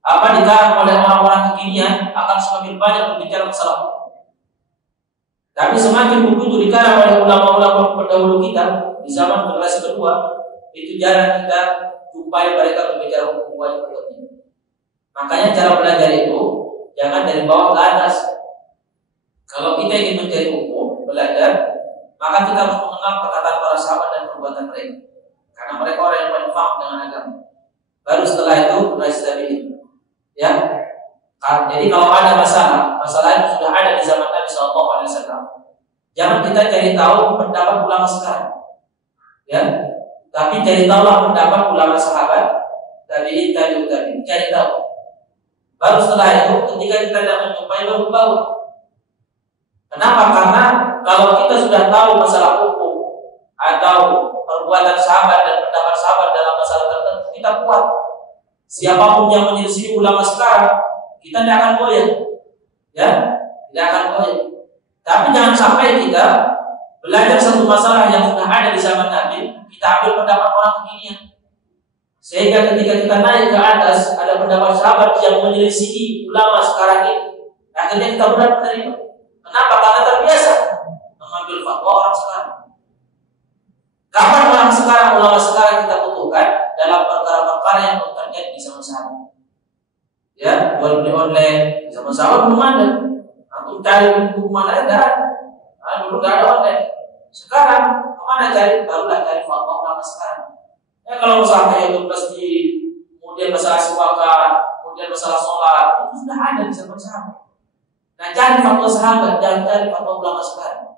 dikarang oleh orang-orang kekinian, akan semakin banyak berbicara masalah hukum. Tapi semakin buku itu dikarang oleh ulama-ulama pendahulu kita di zaman generasi kedua, itu jarang kita jumpai mereka berbicara hukum wajib atau tidak. Makanya cara belajar itu jangan dari bawah ke atas. Kalau kita ingin mencari hukum, belajar, maka kita harus mengenal perkataan para sahabat dan perbuatan mereka. Karena mereka orang yang paling paham dengan agama. Baru setelah itu beristabilis. Ya. Jadi kalau ada masalah itu sudah ada di zaman Nabi SAW. Jangan kita cari tahu pendapat ulama sekarang. Ya. Tapi cari tahulah pendapat ulama sahabat, tabi'in, cari tahu. Baru setelah itu ketika kita tidak menjumpai baru bawa. Kenapa? Karena kalau kita sudah tahu masalah hukum atau perbuatan sahabat dan pendapat sahabat dalam masalah tertentu, kuat. Siapapun yang menyelisih ulama sekarang, kita tidak akan goyah. Ya, tidak akan goyah. Tapi jangan sampai kita belajar satu masalah yang sudah ada di zaman Nabi, kita ambil pendapat orang kekinian. Sehingga ketika kita naik ke atas, ada pendapat sahabat yang menyelisihi ulama sekarang ini, akhirnya kita berat menerima. Kenapa? Karena terbiasa mengambil fatwa orang sekarang. Kapan orang sekarang, ulama sekarang kita butuhkan dalam perkara-perkara yang terjadi di zaman sahabat? Ya, jual beli online di zaman sahabat belum ada. Antum cari buku mana ada? Dulu nggak ada online. Sekarang kemana cari? Barulah cari fatwa ulama sekarang. Ya, kalau misalnya itu pasti, kemudian masalah suaka, kemudian masalah sholat, itu sudah ada di zaman sahabat. Nah, cari fatwa sahabat, jangan cari fatwa ulama sekarang.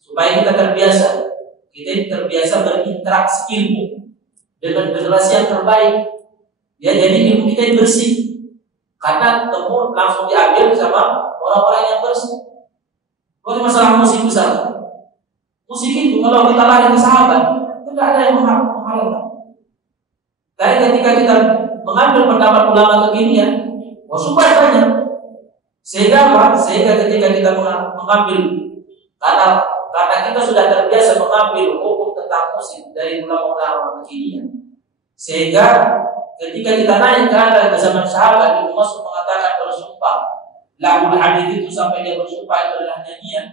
Supaya kita terbiasa berinteraksi ilmu dengan generasi yang terbaik. Ya, jadi ilmu kita bersih. Karena temu langsung diambil sama orang-orang yang bersih. Kalau masalah musik besar, musik itu kalau kita lari ke sahabat, tidak ada yang menghalalkan. Tapi ketika kita mengambil pendapat ulama kekinian, subhat banyak. Sehingga ketika kita mengambil, karena kita sudah terbiasa mengambil hukum tentang musik dari ulama-ulama kekinian, sehingga ketika kita naik ke zaman sahabat, Ibnu Mas'ud mengatakan bersumpah, lahul hadits itu sampai dia bersumpah itu adalah nyanyian,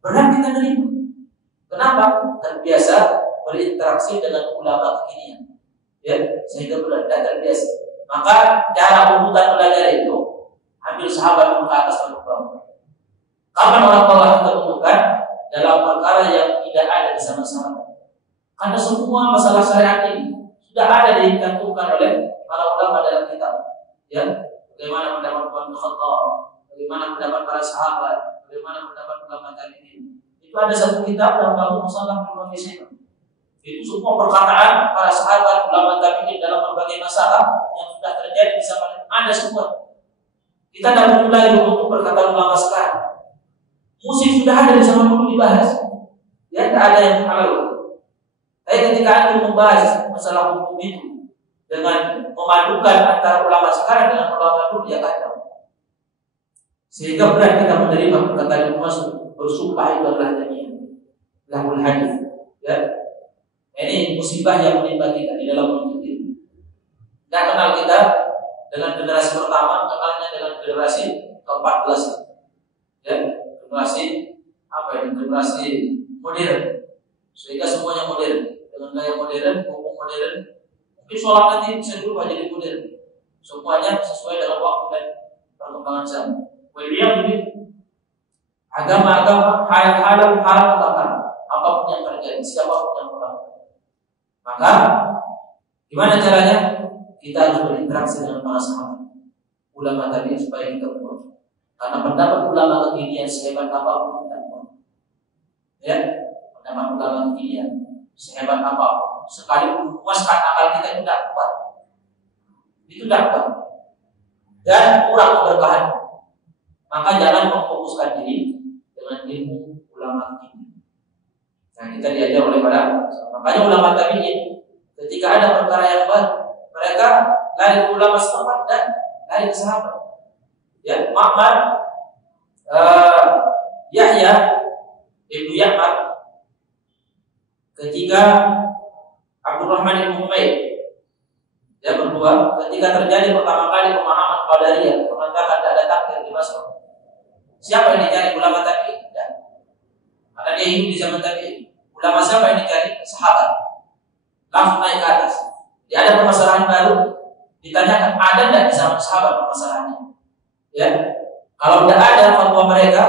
berat kita terima. Kenapa? Terbiasa berinteraksi dengan ulama kekinian, ya, sehingga berat terbiasa. Maka cara urutan belajar itu ambil sahabat ke atas ke bawah. Kapan orang-orang kita butuhkan dalam perkara yang tidak ada di zaman sahabat? Karena semua masalah syariat ini sudah ada dicantumkan oleh para ulama dalam kitab. Ya, bagaimana pendapat Umar bin Khattab, bagaimana pendapat para sahabat, bagaimana pendapat ulama tabi'in. Itu ada satu kitab dalam bab masalah ulama Islam. Itu semua perkataan para sahabat, ulama tabi'in dalam berbagai masalah yang sudah terjadi di zaman ada semua. Kita tidak perlu lagi untuk perkataan ulama sekarang. Musik sudah ada di zaman dulu dibahas. Ya, tidak ada yang halal. Tapi ketika Anda membahas masalah hukum itu dengan memadukan antara ulama sekarang dengan ulama dulu, ya kacau. Sehingga berat kita menerima perkataan Ibnu Mas'ud, bersumpah itu adalah nyanyian, lahul hadits. Ya, ini musibah yang menimpa kita di dalam menuntut ilmu. Tidak kenal kita dengan generasi pertama, kenalnya dengan generasi ke-14. Ya, generasi generasi modern. Sehingga semuanya modern, dengan gaya modern, hukum modern. Mungkin sholat nanti bisa berubah jadi modern. Semuanya sesuai dengan waktu dan perkembangan zaman. Beliau begitu. Agama-agama hal-hal katakan apapun yang terjadi, siapapun yang melakukan. Maka gimana caranya? Kita harus berinteraksi dengan para sahabat, ulama tadi supaya kita kuat. Karena pendapat ulama kekinian sehebat apapun kita kuat. Ya, pendapat ulama kekinian sehebat apapun, sekalipun memuaskan akal kita itu tidak kuat. Itu tidak kuat dan kurang keberkahan. Maka jangan memfokuskan diri dengan ilmu ulama kekinian. Nah, kita diajar oleh para, makanya ulama tabi'in ketika ada perkara yang baru, mereka lari ke ulama setempat dan lari ke sahabat. Ya, Ma'mar, Yahya Ibnu Ya'mar, ketika Abdurrahman Ibnu Humaid, ya berdua, ketika terjadi pertama kali pemahaman Qadariyah mengatakan tidak ada takdir di Basra. Siapa yang dicari? Ulama tabi'in? Tidak. Karena dia hidup di zaman tabi'in. Ulama siapa yang dicari? Sahabat. Langsung naik ke atas. Dia ada permasalahan baru, ditanyakan ada tidak di zaman sahabat permasalahannya. Ya, kalau tidak ada fatwa mereka,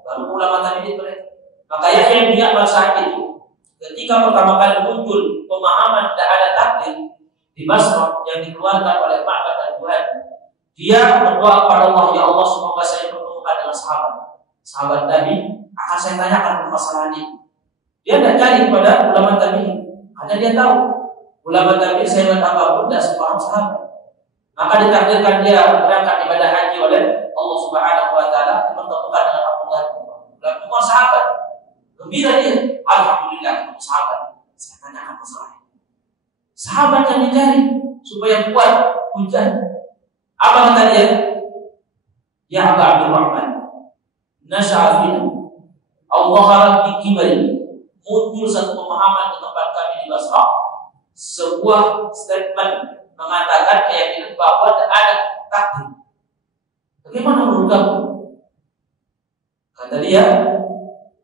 baru ulama tabi'in mereka. Maka Yahya bin Ya'mar saat itu, ketika pertama kali muncul pemahaman tidak ada takdir di Basra yang dikeluarkan oleh Ma'bad al-Juhani, dia berdoa kepada Allah, ya Allah, semoga saya bertemukan dengan sahabat Nabi, akan saya tanyakan permasalahan ini. Dia tidak cari kepada ulama tabi'in, karena dia tahu ulama tabi'in sehebat apapun tidak sepaham sahabat. Maka ditakdirkan dia berangkat ibadah haji oleh Allah Subhanahu wa taala, dipertemukan dengan Abdullah bin Umar, sahabat. Gembira dia, alhamdulillah ketemu sahabat. Saya tanyakan masalah ini. Sahabat yang dicari, supaya kuat hujan. Apa kata dia? Ya Aba Abdurrahman, nasya'a fina Allah harap kibari, muncul satu pemahaman di tempat kami di Basrah, sebuah statement mengatakan keyakinan bahwa ada takdir. Bagaimana menurut kamu? Kata dia,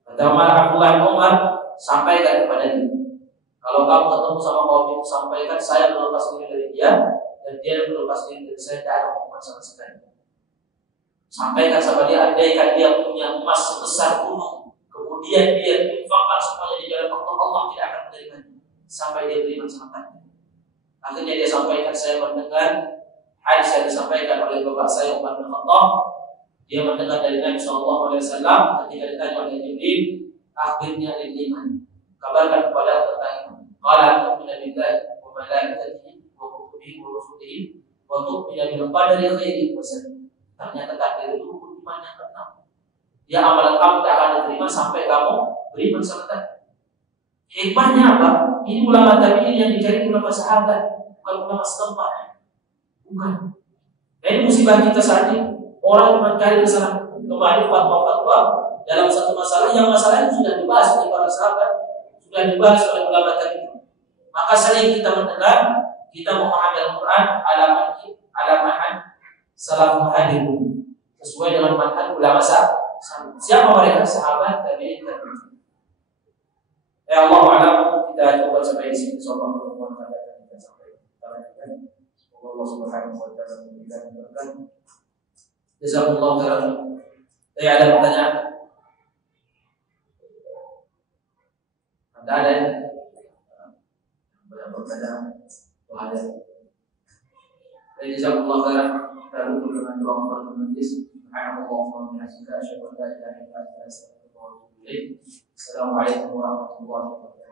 kata Umar, sampaikan kepada dia. Kalau kamu ketemu sama kaum itu, sampaikan saya berlepas diri dari dia dan dia berlepas diri dari saya, tidak ada hubungan sama sekali. Sampaikan sama dia, andaikan dia punya emas sebesar gunung, kemudian dia infakkan semuanya di jalan Allah tidak akan menerimanya sampai dia beriman sama takdir. Akhirnya dia sampaikan, saya mendengar hadis yang disampaikan oleh bapak saya Umar bin Khattab. Dia mendengar dari Nabi SAW ketika ditanya oleh Jibril, akhirnya iman, kabarkan kepada tentang iman. Qala tu'minu billahi wa malaikatihi wa kutubihi wa rusulihi wa tu'minu bil qadari khairihi wa syarrihi. Ternyata takdir itu rukun iman yang keenam. Ya, amalan kamu tidak akan diterima sampai kamu beriman sama takdir. Hikmahnya apa? Ini ulama tabi'in yang dicari ulama sahabat, bukan ulama setempat. Bukan. Ini musibah kita saat ini. Orang mencari kesalahan kembali fatwa-fatwa dalam satu masalah yang masalah itu sudah dibahas oleh para sahabat, sudah dibahas oleh ulama tabi'in. Maka sering kita mendengar, kita memahami Al-Quran alamahan salafun hadithun sesuai dengan manhaj ulama sahabat. Siapa mereka? Sahabat tabi'in. Ya Allah alam, kita coba sampai di sini. Semoga Allah kita sampai. Semoga Allah Subhanahu wa taala memberikan berkat. Jazakumullah khairan. Saya ada pertanyaan? Ada yang bertanya? Ada. Saya jazakumullah khairan. Kita tutup dengan doa kepada majlis. Subhanallah wa bihamdihi asyhadu an la ilaha illa anta astaghfiruka wa atubu ilaik. Assalamualaikum warahmatullahi wabarakatuh.